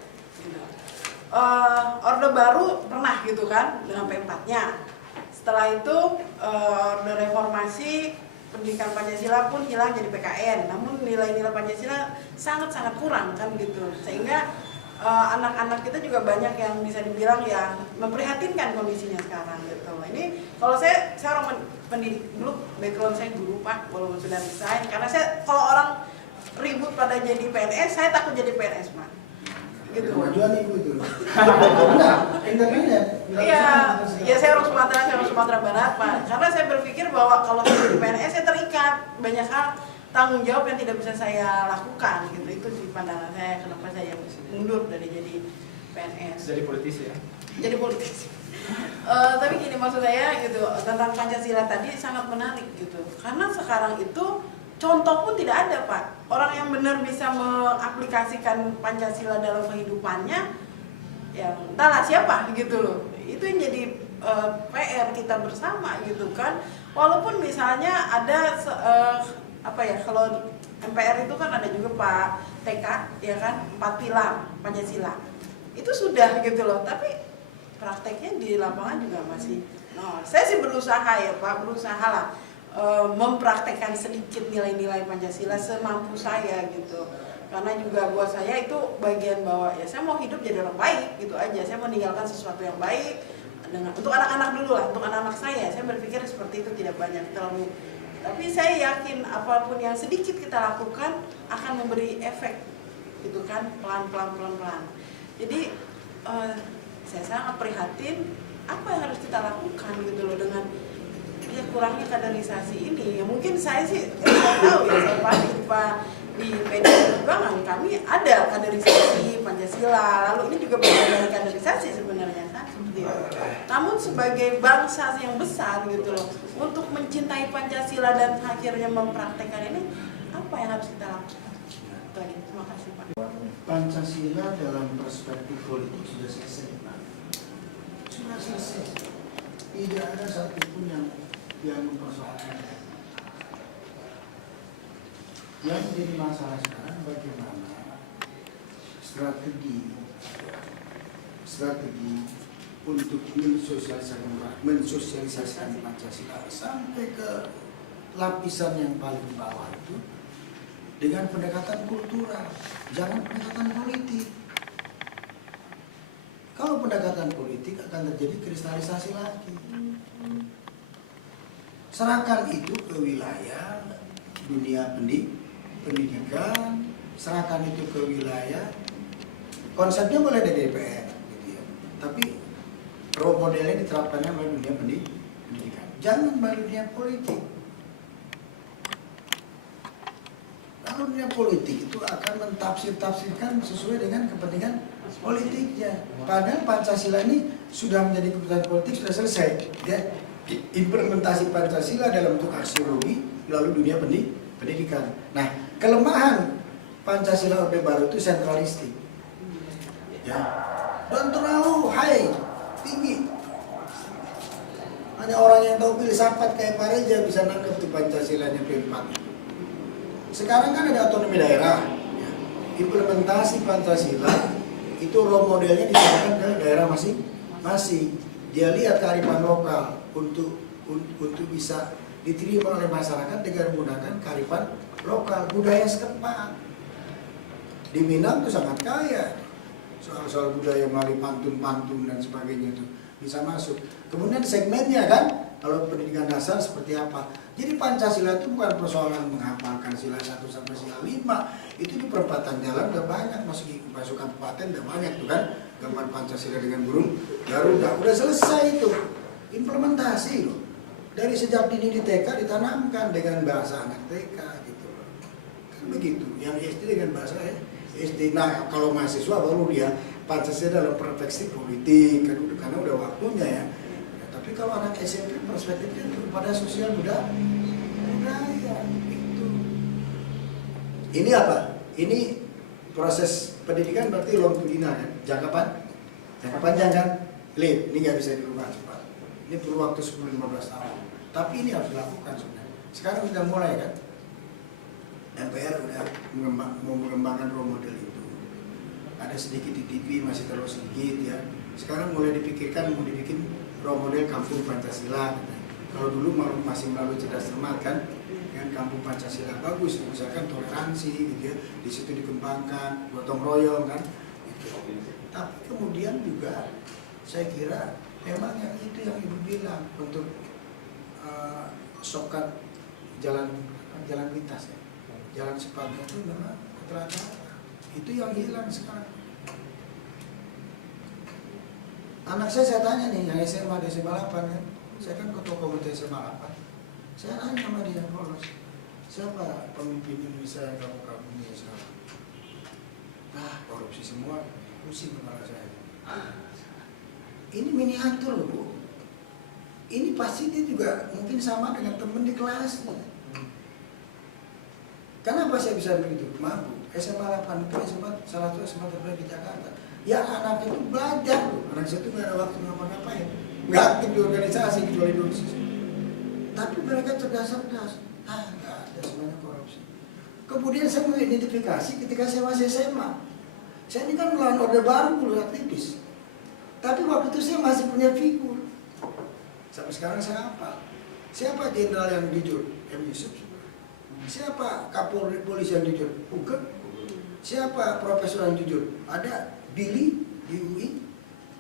Orde Baru pernah gitu kan dengan P4-nya. Setelah itu Orde Reformasi, pendidikan Pancasila pun hilang jadi PKN. Namun nilai-nilai Pancasila sangat-sangat kurang kan gitu. Sehingga anak-anak kita juga banyak yang bisa dibilang ya memprihatinkan kondisinya sekarang gitu. Ini kalau saya orang pendidik dulu, background saya guru Pak, walaupun sudah resign. Karena saya kalau orang ribut pada jadi PNS, saya takut jadi PNS Pak. Gitu. Kemajuan ibu itu. Enggak, independen. Iya, saya orang Sumatera Barat Pak. Karena saya berpikir bahwa kalau saya jadi PNS saya terikat banyak hal tanggung jawab yang tidak bisa saya lakukan gitu. Itu sih pandangan saya kenapa saya mundur dari jadi PNS. Jadi politisi ya. Jadi politisi. Tapi gini maksud saya gitu tentang Pancasila tadi sangat menarik gitu. Karena sekarang itu contoh pun tidak ada Pak. Orang yang benar bisa mengaplikasikan Pancasila dalam kehidupannya, ya entahlah siapa gitu loh. Itu yang jadi PR kita bersama gitu kan. Walaupun misalnya ada kalau MPR itu kan ada juga Pak TK ya kan 4 pilar Pancasila. Itu sudah gitu loh. Tapi prakteknya di lapangan juga masih nol. Saya sih berusaha ya Pak, berusaha lah mempraktekkan sedikit nilai-nilai Pancasila semampu saya gitu. Karena juga buat saya itu bagian bahwa ya saya mau hidup jadi orang baik gitu aja. Saya meninggalkan sesuatu yang baik untuk anak-anak dulu lah, untuk anak-anak saya. Saya berpikir seperti itu tidak banyak terlalu. Tapi saya yakin apapun yang sedikit kita lakukan akan memberi efek gitu kan, pelan-pelan. Jadi saya sangat prihatin apa yang harus kita lakukan gitu loh dengan ya kurangnya kaderisasi ini. Ya mungkin saya sih saya tahu ya saya Pak di PDI Perjuangan kami ada kaderisasi Pancasila, lalu ini juga bagian dari kaderisasi sebenarnya kan seperti itu. Namun sebagai bangsa yang besar gitu loh, untuk mencintai Pancasila dan akhirnya mempraktekkan ini apa yang harus kita lakukan? Terima kasih Pak. Pancasila dalam perspektif politik sudah selesai Pak. Sudah selesai. Tidak ada satupun yang mempersoalkan. Yang jadi masalah sekarang bagaimana strategi untuk mensosialisasikan Pancasila sampai ke lapisan yang paling bawah itu dengan pendekatan kultural, jangan pendekatan politik. Kalau pendekatan politik akan terjadi kristalisasi lagi. Serahkan itu ke wilayah dunia pendidikan, serahkan itu ke wilayah konsepnya boleh dari DPR gitu ya. Tapi role modelnya diterapkannya melalui dunia pendidikan. Jangan melalui dunia politik. Kalau dunia politik itu akan mentafsir-tafsirkan sesuai dengan kepentingan politiknya. Padahal Pancasila ini sudah menjadi keputusan politik, sudah selesai. Ya. Implementasi Pancasila dalam bentuk aksiologi melalui dunia pendidikan. Nah, kelemahan Pancasila Orde Baru itu sentralistik. Ya. Dan terlalu high, tinggi. Hanya orang yang tahu filsafat kayak Pak Reja bisa nangkep tuh Pancasilanya P4. Sekarang kan ada otonomi daerah. Ya. Implementasi Pancasila itu role modelnya diserahkan ke daerah masing-masing. Dia lihat kearifan lokal untuk bisa diterima oleh masyarakat dengan menggunakan kearifan lokal, budaya setempat. Di Minang itu sangat kaya soal budaya melalui pantun-pantun dan sebagainya itu bisa masuk. Kemudian segmennya kan, kalau pendidikan dasar seperti apa. Jadi Pancasila itu bukan persoalan menghafalkan sila 1 sampai sila 5. Itu di perempatan jalan udah banyak, masuk kabupaten udah banyak tuh kan. Gambar Pancasila dengan burung Garuda. Udah selesai itu. Implementasi loh. Dari sejak dini di TK ditanamkan dengan bahasa anak TK gitu loh. Kan begitu. Yang SD dengan bahasa SD. Nah, kalau mahasiswa baru dia Pancasila dalam perspektif politik, karena udah waktunya ya. Ya, tapi kalau anak SMP perspektifnya pada sosial budaya itu. Ini apa? Ini proses pendidikan berarti long to dinner kan? Jangka panjang kan? Ini nggak bisa dirubah cepat. Ini perlu waktu 10-15 tahun. Tapi ini harus dilakukan sebenarnya. Sekarang sudah mulai kan? MPR udah mau mengembangkan role model itu. Ada sedikit di TV, masih terlalu sedikit ya. Sekarang mulai dipikirkan mau dibikin role model kampung Pancasila. Kalau dulu masih melalui cerdas cermat kan, dengan kampung Pancasila bagus, misalkan toleransi gitu ya, di situ dikembangkan, gotong royong kan. Gitu. Tapi kemudian juga saya kira memang yang itu yang ibu bilang untuk shortcut jalan lintas ya. Jalan cepat itu memang rata-rata itu yang hilang sekarang. Anak saya tanya nih, yang SMA di SMA 8 kan, saya kan ketua komite SMA 8. Saya nanya sama dia, polos, siapa pemimpin Indonesia yang kamu kagumi sekarang? Nah, korupsi semua, pusing kepala saya. Ini miniatur loh, Bu. Ini pasti dia juga mungkin sama dengan teman di kelasnya. Kenapa saya bisa begitu? Maaf Bu, SMA 8 itu salah satu SMA terbaik di Jakarta. Ya anak itu belajar, anak saya itu nggak ada waktu ngapa-ngapain, nggak aktif di organisasi kecuali dosis. Tapi mereka cerdas-cerdas, nggak ada semuanya korupsi. Kemudian saya mengidentifikasi ketika saya masih SMA. Saya ini kan melawan Orde Baru dulu aktivis. Tapi waktu itu saya masih punya figur. Sampai sekarang saya hafal. Siapa jenderal yang jujur? M. Yusuf. Siapa Kapolri polisi yang jujur? Bukan. Siapa profesor yang jujur? Ada Billy di UI.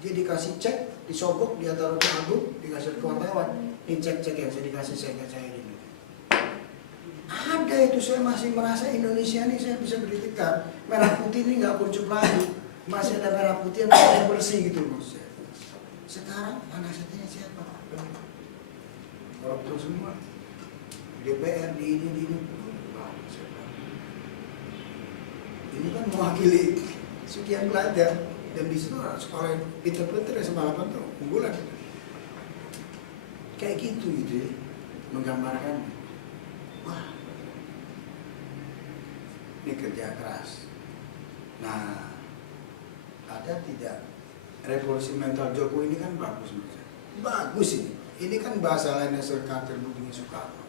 Dia dikasih cek, disogok, dia taruh ke Agung, dikasih ke wartawan. Ini cek-cek yang saya dikasih saya ini. Ada itu, saya masih merasa Indonesia ini saya bisa berdikar. Merah putih ini nggak kuncup lagi. Masih ada merah putih yang bersih gitu Bos. Sekarang anak saya siapa? Koruptor semua. DPR di ini. Ini kan mewakili sekian pelajar dan di situ sekolah yang pinter-pinter ya SMA 8 tuh unggulan. Kayak gitu ya, menggambarkan. Wah, ini kerja keras. Nah, ada tidak revolusi mental Jokowi ini kan bagus menurut saya. Bagus ini. Ini kan bahasa lainnya Sir Karl Bumi Soekarno.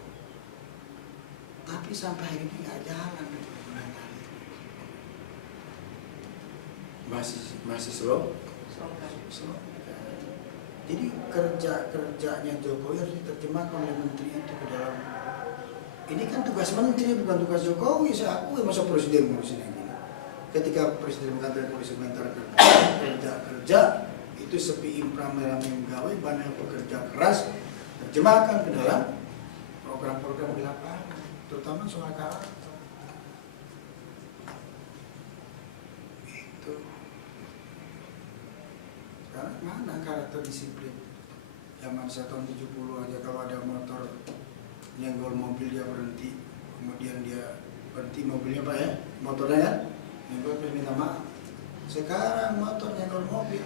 Tapi sampai hari ini nggak jalan. Masih slow. Jadi kerjanya Jokowi harus diterjemahkan oleh menteri itu ke dalam. Ini kan tugas menteri bukan tugas Jokowi. Saya akui masa presiden ngurusin yang ini. Ketika presiden mengatakan polisi mental kerja itu sepi impram merame gawe banyak pekerja keras terjemahkan ke dalam program-program di lapangan, terutama soal karakter. Itu. Sekarang mana karakter disiplin? Zaman saya tahun 70 aja kalau ada motor nyenggol mobil dia berhenti, kemudian dia berhenti mobilnya Pak ya, motornya kan, nyenggol terus minta maaf. Sekarang motor nyenggol mobil,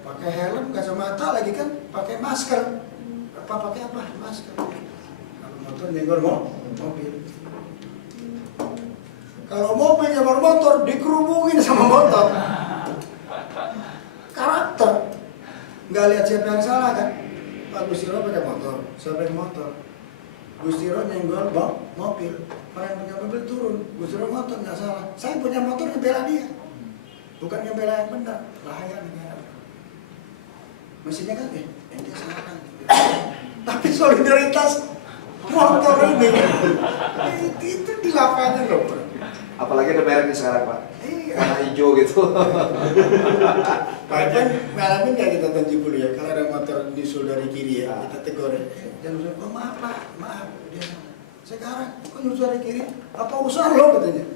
pakai helm, kacamata lagi kan, pakai masker. Pakai apa? Masker. Kalau motor nyenggol mobil. Kalau mobil nyenggol motor dikerubungin sama motor. Karakter. Nggak lihat siapa yang salah kan? Pak Gusiro pakai motor, saya pakai motor. Gusiro nyenggol mobil, orang yang punya mobil turun. Gusiro motor nggak salah. Saya punya motor ngebela dia, bukan ngebela yang benar. Bahaya negara. Mesinnya kan ente salah. Tapi solidaritas motor ini itu di lapangan loh. Apalagi ada mereknya sekarang Pak, warna hijau gitu. Bahkan ngalamin kayak kita tanji dulu ya, kalau ada motor nyusul dari kiri ya, kita tegur dan oh, maaf Pak, maaf. Dia, sekarang kok nyusul dari kiri? Apa usaha lo katanya?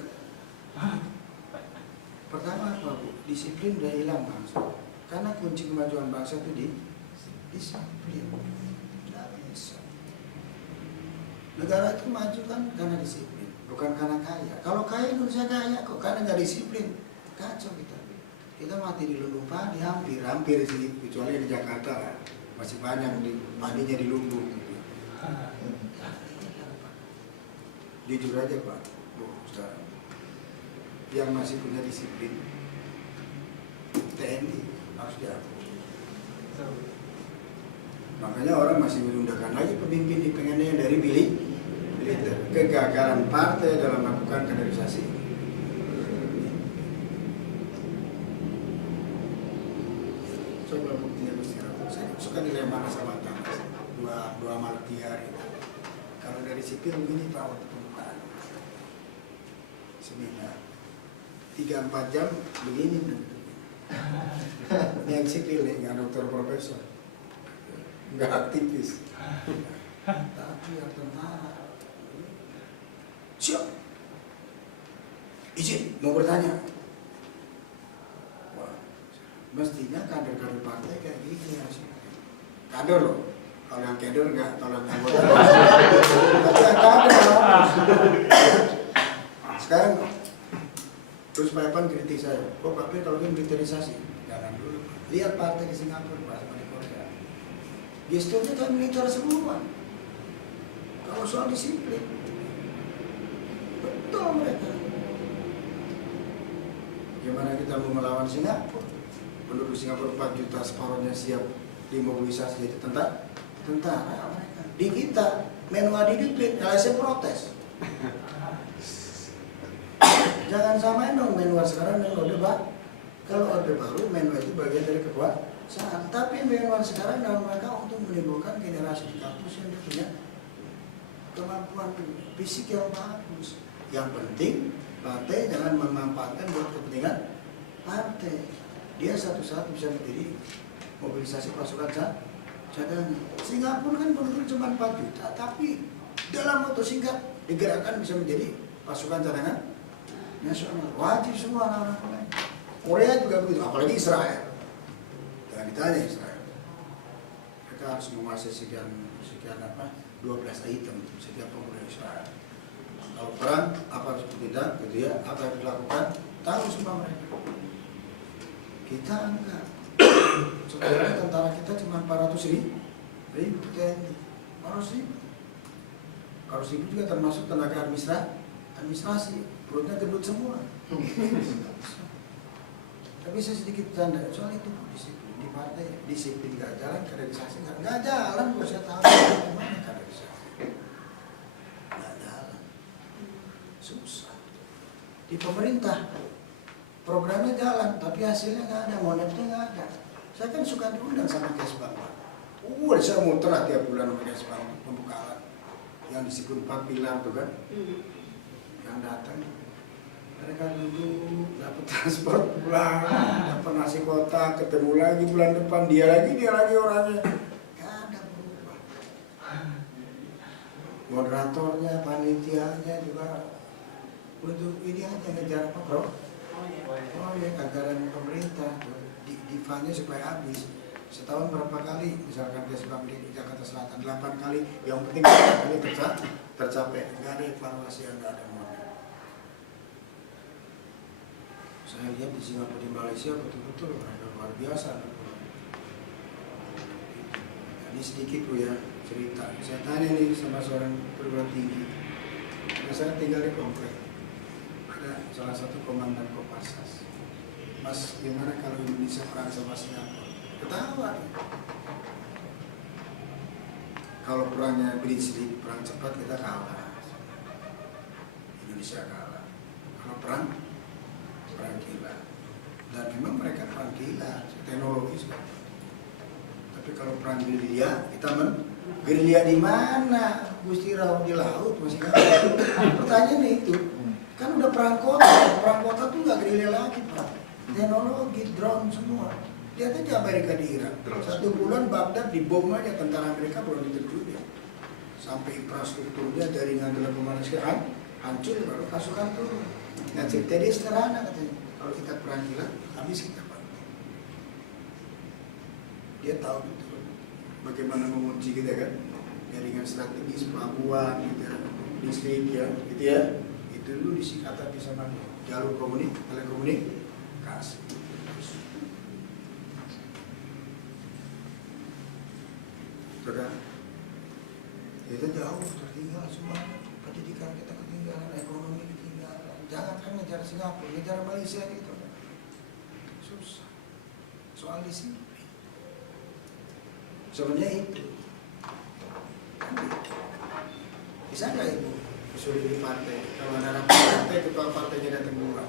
Pertama apa Bu? Disiplin udah hilang bangsa. Karena kunci kemajuan bangsa itu di disiplin. Tidak bisa. Negara itu maju kan karena disiplin. bukan karena kaya. Kalau kaya Indonesia kaya kok, karena nggak disiplin, kacau kita. Kita mati di lumbung padi hampir sih, kecuali di Jakarta lah. Masih banyak padinya di lumbung. Gitu. Jujur aja Pak, sekarang yang masih punya disiplin TNI harus diakui. Makanya orang masih menundukkan lagi pemimpin di pengennya dari militer. Kegagalan partai dalam melakukan kaderisasi. Coba buktinya Gusti Ratu. Saya suka dilema sama Thomas. Dua Maltiar itu. Kalau dari sipil begini Pak, waktu pembukaan seminar 3-4 jam begini. Ini yang sipil nih, nggak dokter profesor, nggak aktivis. Tapi yang tentara. Siap. Izin, mau bertanya. Wah, mestinya kader-kader partai kayak gini ya. Kader loh. Kalau yang kader enggak, kalau yang anggota. Tapi yang kader harus. Sekarang terus Pak Evan kritik saya. Kok Pak Evan kalau militerisasi? Jangan dulu. Lihat partai di Singapura, Pak, sama di Korea. Gesturnya kan militer semua. Kalau soal disiplin, betul mereka. Gimana kita mau melawan Singapura? Penduduk Singapura 4 juta, separuhnya siap dimobilisasi jadi tentara mereka. Di kita, Menwa didiklik, LSM protes. Jangan samain dong Menwa sekarang dengan Orde Baru. Kalau Orde Baru, Menwa itu bagian dari kekuasaan. Tapi Menwa sekarang dalam rangka untuk menimbulkan generasi di kampus yang dia punya kemampuan fisik yang bagus. Yang penting partai jangan memanfaatkan buat kepentingan partai. Dia satu-satu bisa menjadi mobilisasi pasukan cadangan. Singapura kan penduduk cuma 4 juta, tapi dalam waktu singkat digerakkan bisa menjadi pasukan cadangan nasional. Wajib semua anak-anak lain. Korea juga begitu, apalagi Israel. Jangan ditanya Israel. Mereka harus menguasai sekian 12 item setiap pemuda Israel. Kalau perang, apa harus bertindak, gitu ya, apa yang dilakukan, tahu semua mereka. Kita enggak. Sebenarnya tentara kita cuma 400.000 TNI. 400.000 juga termasuk tenaga administrasi. Perutnya gendut semua. Tapi saya sedikit tanda soal itu disiplin di partai, disiplin nggak jalan, kaderisasi nggak jalan. Gue saya tahu gimana kaderisasi nggak jalan, susah. Di pemerintah programnya jalan, tapi hasilnya nggak ada, monetnya nggak ada. Saya kan suka diundang sama Kesbang. Saya muter lah tiap bulan sama Kesbang pembukaan yang disebut 4 pilar tuh kan, yang datang. Mereka dulu dapat transport pulang, dapat nasi kotak, ketemu lagi bulan depan, dia lagi orangnya. Gak ada berubah. Moderatornya, panitianya juga untuk ini aja ngejar apa bro? Oh ya, anggaran pemerintah, divanya supaya habis. Setahun berapa kali, misalkan dia sebab di Jakarta Selatan 8 kali, yang penting ini tercapai, nggak ada evaluasi, nggak ada modal. Saya lihat di Singapura, di Malaysia betul-betul luar biasa. Ini sedikit Bu ya cerita. Saya tanya nih sama seorang perguruan tinggi. Saya tinggal di komplek. Ada salah satu komandan Kopassus. Mas, gimana kalau Indonesia perang sama Singapura? Ketawa. Kalau perangnya blitzkrieg, perang cepat kita kalah. Indonesia kalah. Kalau perang gila. Dan memang mereka perang gila, teknologi juga. Tapi kalau perang gerilya, kita gerilya di mana? Gusti Rau di laut masih kan? Pertanyaan itu, kan udah perang kota tuh nggak gerilya lagi Pak. Teknologi, drone semua. Lihat aja Amerika di Irak. 1 bulan Baghdad dibom aja, tentara Amerika belum diterjun. Sampai infrastrukturnya, jaringan telekomunikasi hancur, baru pasukan turun. Nah cerita dia sederhana katanya, kalau kita perang gila, habis kita Pak. Dia tahu betul bagaimana mengunci kita kan, jaringan strategis, pelabuhan, gitu ya, listrik ya, gitu ya. dulu disikatapi sama jalur telekomunikasi. Saudara, kita jauh tertinggal semuanya. Pendidikan kita ketinggalan, ekonomi ketinggalan. Jangan kan ngejar Singapura, ngejar Malaysia gitu. Susah. Soal disiplin. Sebenarnya itu. Bisa nggak Ibu usul di partai? Kalau ada rapat partai, ketua partainya datang dua.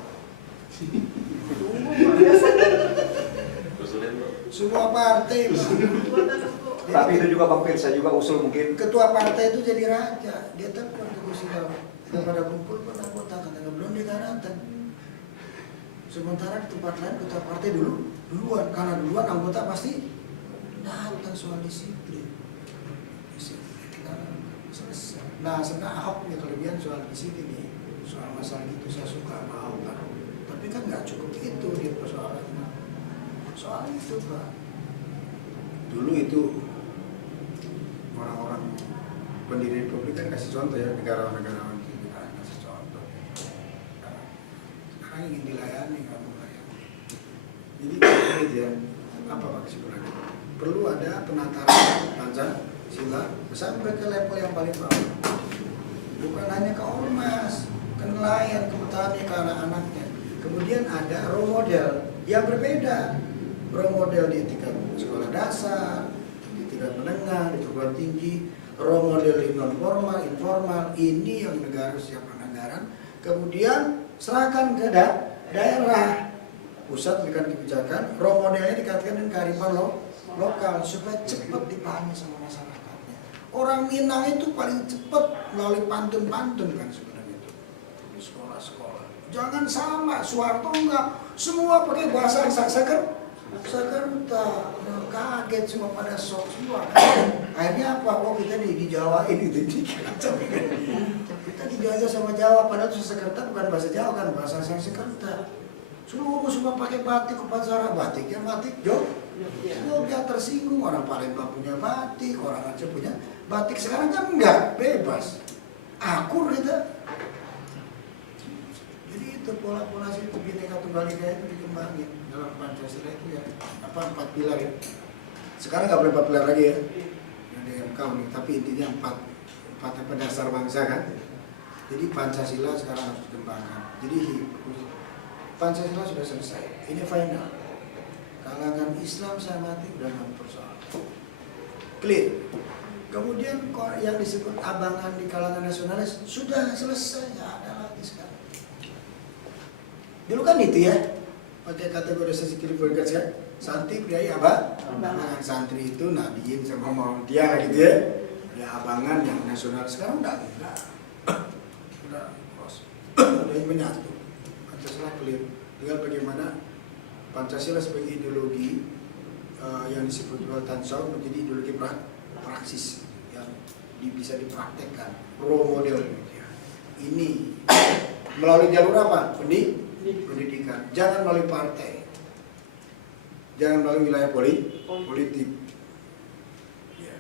Semua partai, Pak. Tapi itu juga Bang Firsa juga usul mungkin. Ketua partai itu jadi raja. Dia telepon ke kursi dalam. Kita pada kumpul pun anggota katanya belum dikaratan. Sementara di tempat lain ketua partai duluan. Karena duluan anggota pasti datang soal disiplin. Selesai. Nah, sebenarnya Ahok punya kelebihan soal disiplin nih. Soal masalah itu saya suka sama Ahok. Tapi kan nggak cukup itu dia persoalannya. Soal itu Pak. Dulu itu orang-orang pendiri republik kan kasih contoh ya, negara-negara kita kasih contoh. Sekarang ingin dilayani, nggak mau melayani. Jadi ya, apa Pak kesimpulannya? Perlu ada penataran Pancasila sampai ke level yang paling bawah. Bukan hanya ke ormas, ke nelayan, ke petani, ke anak-anaknya. Kemudian ada role model yang berbeda. Role model di tingkat sekolah dasar, di tingkat menengah, di perguruan tinggi, role model di non formal, informal, ini yang negara siapkan anggaran, kemudian serahkan ke daerah, pusat berikan kebijakan, role modelnya dikatakan dengan kearifan lokal supaya cepat dipahami sama masyarakatnya. Orang Minang itu paling cepat melalui pantun-pantun kan sebenarnya itu di sekolah-sekolah. Jangan sama, Soeharto enggak, semua pakai bahasa Sanskerta. Kaget semua pada shock semua. Akhirnya apa? Oh kita dijawain itu dikacau. Kita dijajah sama Jawa, padahal Sanskerta bukan bahasa Jawa kan, bahasa Sanskerta. Semua pakai batik upacara, batiknya batik Jogja tersinggung, orang Palembang punya batik, orang Aceh punya batik. Sekarang kan enggak, bebas. Akur kita. Jadi itu pola-pola itu Bhinneka Tunggal Ika itu dikembangin dalam Pancasila itu ya, apa 4 pilar ya. Sekarang nggak boleh 4 pilar lagi ya, ada yang kau nih, tapi intinya 4 dasar bangsa kan. Jadi Pancasila sekarang harus dikembangkan. Jadi Pancasila sudah selesai, ini final. Kalangan Islam saya mati udah nggak persoalan, clear. Kemudian yang disebut abangan di kalangan nasionalis sudah selesai, nggak ada lagi sekarang. Dulu kan itu ya, pakai kategorisasi kriminalitas kan, santri, priai, abangan. Santri itu Nahdien sama Muhammadiyah gitu ya, ya abangan yang nasional. Sekarang udah cross, udah menyatu. Pancasila clear. Tinggal bagaimana Pancasila sebagai ideologi yang disebut Tansau menjadi ideologi praksis yang bisa dipraktekkan, role model. Ini melalui jalur apa? Pendidikan. Jangan melalui partai, jangan melalui wilayah politik. Ya.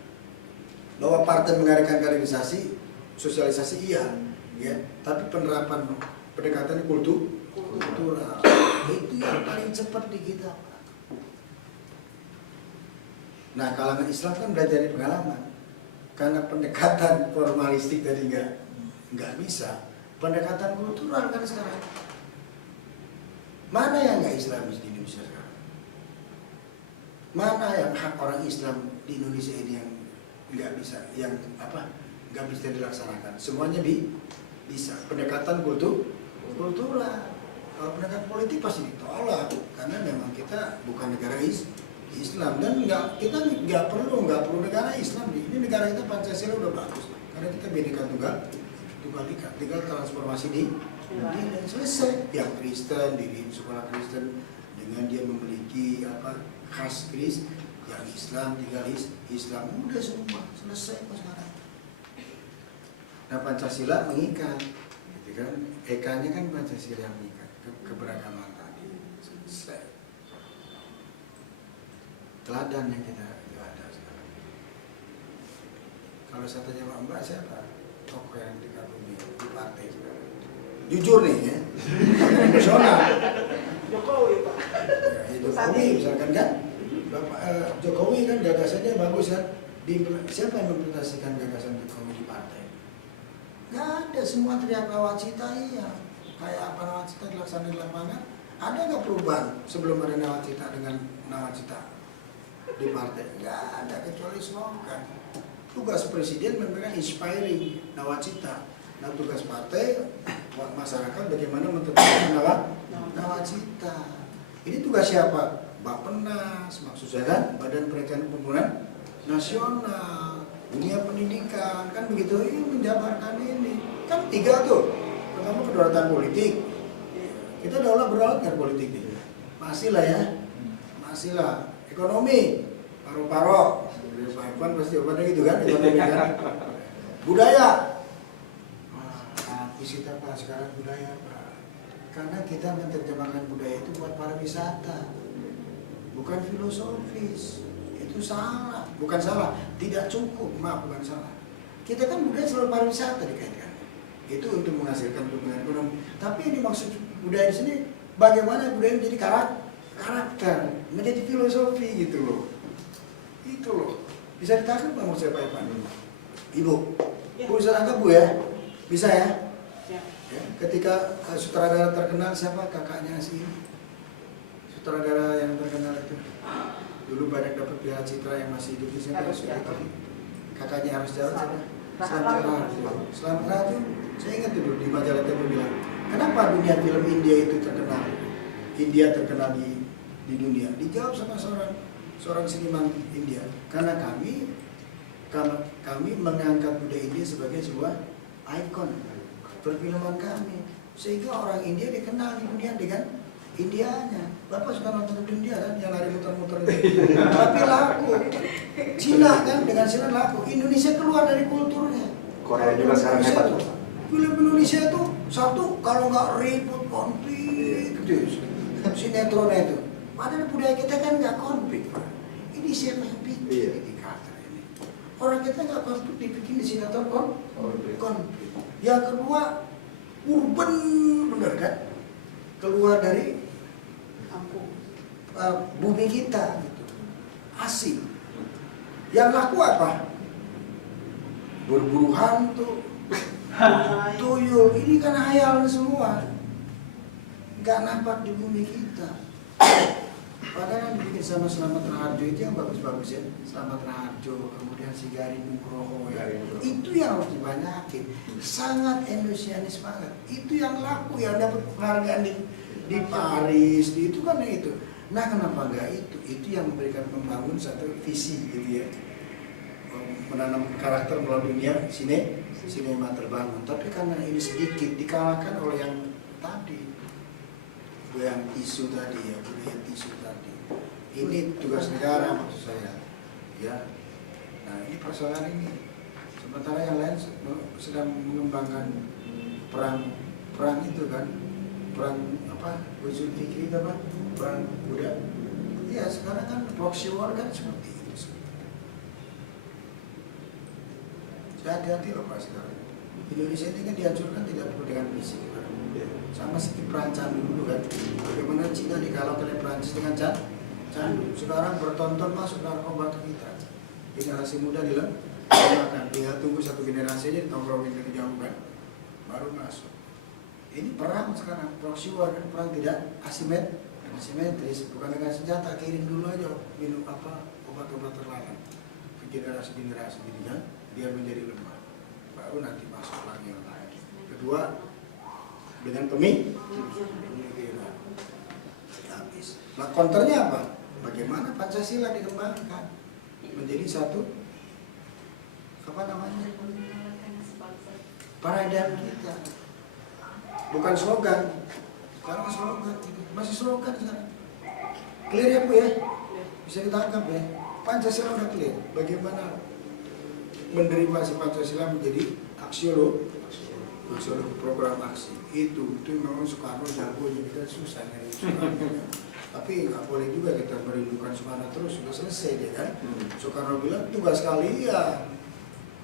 Bahwa partai mengadakan kaderisasi, sosialisasi iya, ya. Tapi penerapan pendekatan kultural itu yang paling cepat di kita. Nah, kalangan Islam kan belajar dari pengalaman, karena pendekatan formalistik tadi nggak bisa. Pendekatan kultural kan sekarang. Mana yang nggak Islamis di Indonesia sekarang? Mana yang hak orang Islam di Indonesia ini yang nggak bisa, yang nggak bisa dilaksanakan? Semuanya bisa. Pendekatan kultural. Kalau pendekatan politik pasti ditolak, karena memang kita bukan negara Islam dan kita nggak perlu negara Islam. Ini negara kita Pancasila udah bagus, karena kita Bhinneka Tunggal Ika, tinggal transformasi di dan selesai. Yang Kristen diri sekolah Kristen dengan dia memiliki khas Kristen, yang Islam tinggal Islam, udah semua selesai sekarang. Nah Pancasila mengikat, gitu kan? Eka-nya kan Pancasila yang mengikat keberagaman tadi, selesai. Teladan yang kita nggak ada sekarang. Kalau saya tanya Mbak siapa tokoh yang dikagumi di partai sekarang? jujur nih ya, emosional. Jokowi Pak. Ya, Jokowi misalkan kan, Jokowi kan gagasannya bagus kan. Siapa yang mempresentasikan gagasan Jokowi di partai? Nggak ada, semua teriak nawacita iya. Kayak apa nawacita dilaksanakan di lapangan? Ada nggak perubahan sebelum ada nawacita dengan nawacita di partai? Nggak ada, kecuali slogan. Tugas presiden memberikan inspiring nawacita. Nah tugas partai, masyarakat bagaimana menerapkan nawacita. Ini tugas siapa? Bappenas, maksud saya kan, Badan Perencanaan Pembangunan Nasional, dunia pendidikan, kan begitu, ini menjabarkan ini. Kan 3 tuh, pertama kedaulatan politik. Kita berdaulat kan politik ini. Masih lah ya, masih lah. Ekonomi, paru-paru. Pak Ivan pasti jawabannya gitu kan, ekonomi kan. Budaya. Habis kita Pak, sekarang budaya Pak. Karena kita menerjemahkan budaya itu buat pariwisata. Bukan filosofis. Itu salah, bukan salah, tidak cukup, maaf bukan salah. Kita kan budaya selalu pariwisata dikaitkan. Itu untuk menghasilkan pertumbuhan ekonomi. Tapi yang dimaksud budaya di sini bagaimana budaya menjadi karakter, menjadi filosofi gitu loh. Itu loh. Bisa ditangkap nggak maksud saya Pak Ivan? Ibu, Bu bisa tangkap Bu ya? Bisa ya? Ya. Ketika sutradara terkenal siapa kakaknya si ini? Sutradara yang terkenal itu. Dulu banyak dapat Piala Citra yang masih hidup di sini. Kakaknya harus jalan siapa? Selamat Ratu. Saya ingat dulu di majalah Tempo bilang, kenapa dunia film India itu terkenal? India terkenal di dunia. Dijawab sama seorang seniman India. Karena kami mengangkat budaya India sebagai sebuah ikon perfilman kami, sehingga orang India dikenal di dunia dengan Indianya. Bapak suka nonton India kan, yang lari muter-muter itu. Tapi laku. Cina kan, dengan Cina laku. Indonesia keluar dari kulturnya. Korea juga sekarang hebat. Film Indonesia itu satu, kalau nggak ribut konflik gitu. Sinetronnya itu. Padahal budaya kita kan nggak konflik Pak. Ini siapa yang bikin ini kata ini? Orang kita nggak konflik, dibikin di sinetron konflik. Yang kedua, urban bener kan? Keluar dari bumi kita gitu. Asing. Yang laku apa? Berburu hantu, tuyul, ini kan hayal semua. Gak nampak di bumi kita. Padahal yang dibikin sama Slamet Raharjo itu yang bagus-bagus ya. Slamet Raharjo, kemudian si Garin Nugroho ya. Itu yang harus dibanyakin. Sangat Indonesianis banget. Itu yang laku, yang dapat penghargaan di Paris, itu kan itu. Nah kenapa enggak itu? Itu yang memberikan membangun satu visi gitu ya. Menanam karakter melalui dunia sinema terbangun. Tapi karena ini sedikit dikalahkan oleh yang tadi, yang isu tadi ya, budaya isu tadi. Ini tugas negara maksud saya, ya. Nah ini persoalan ini. Sementara yang lain sedang mengembangkan perang itu kan, perang apa? Usul fikri apa? Perang budaya. Ya sekarang kan proxy war kan seperti itu. Hati-hati loh Pak sekarang. Indonesia ini kan dihancurkan tidak perlu dengan fisik. Sama seperti Perancis dulu kan. Bagaimana Cina dikalahkan oleh Perancis dengan candu. Sekarang bertonton masuk narkoba ke kita. Generasi muda dilemahkan. Tinggal tunggu satu generasi aja ditongkrongin ke kejauhan, baru masuk. Ini perang sekarang. Proxy war kan, perang tidak asimetris. Bukan dengan senjata, kirim dulu aja minum apa obat-obat terlarang ke generasi-generasi gitu kan. Biar menjadi lemah, baru nanti masuk lagi yang lain. Kedua, dengan pemikiran habis. Nah konternya apa? Bagaimana Pancasila dikembangkan menjadi satu apa namanya? Paradigma kita. Bukan slogan. Sekarang slogan, masih slogan sekarang. Clear ya Bu ya? Bisa ditangkap ya. Pancasila udah clear. Bagaimana menerima si Pancasila menjadi aksiologi program aksi itu memang Soekarno jagonya, kita susah nyari Soekarno. Tapi nggak boleh juga kita merindukan Soekarno terus, sudah selesai deh kan. Soekarno bilang tugas kalian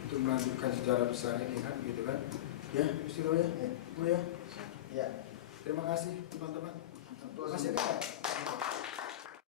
untuk melanjutkan sejarah besar ini kan gitu kan ya, istirahat ya Bu ya. Ya, terima kasih teman-teman. Masih ada?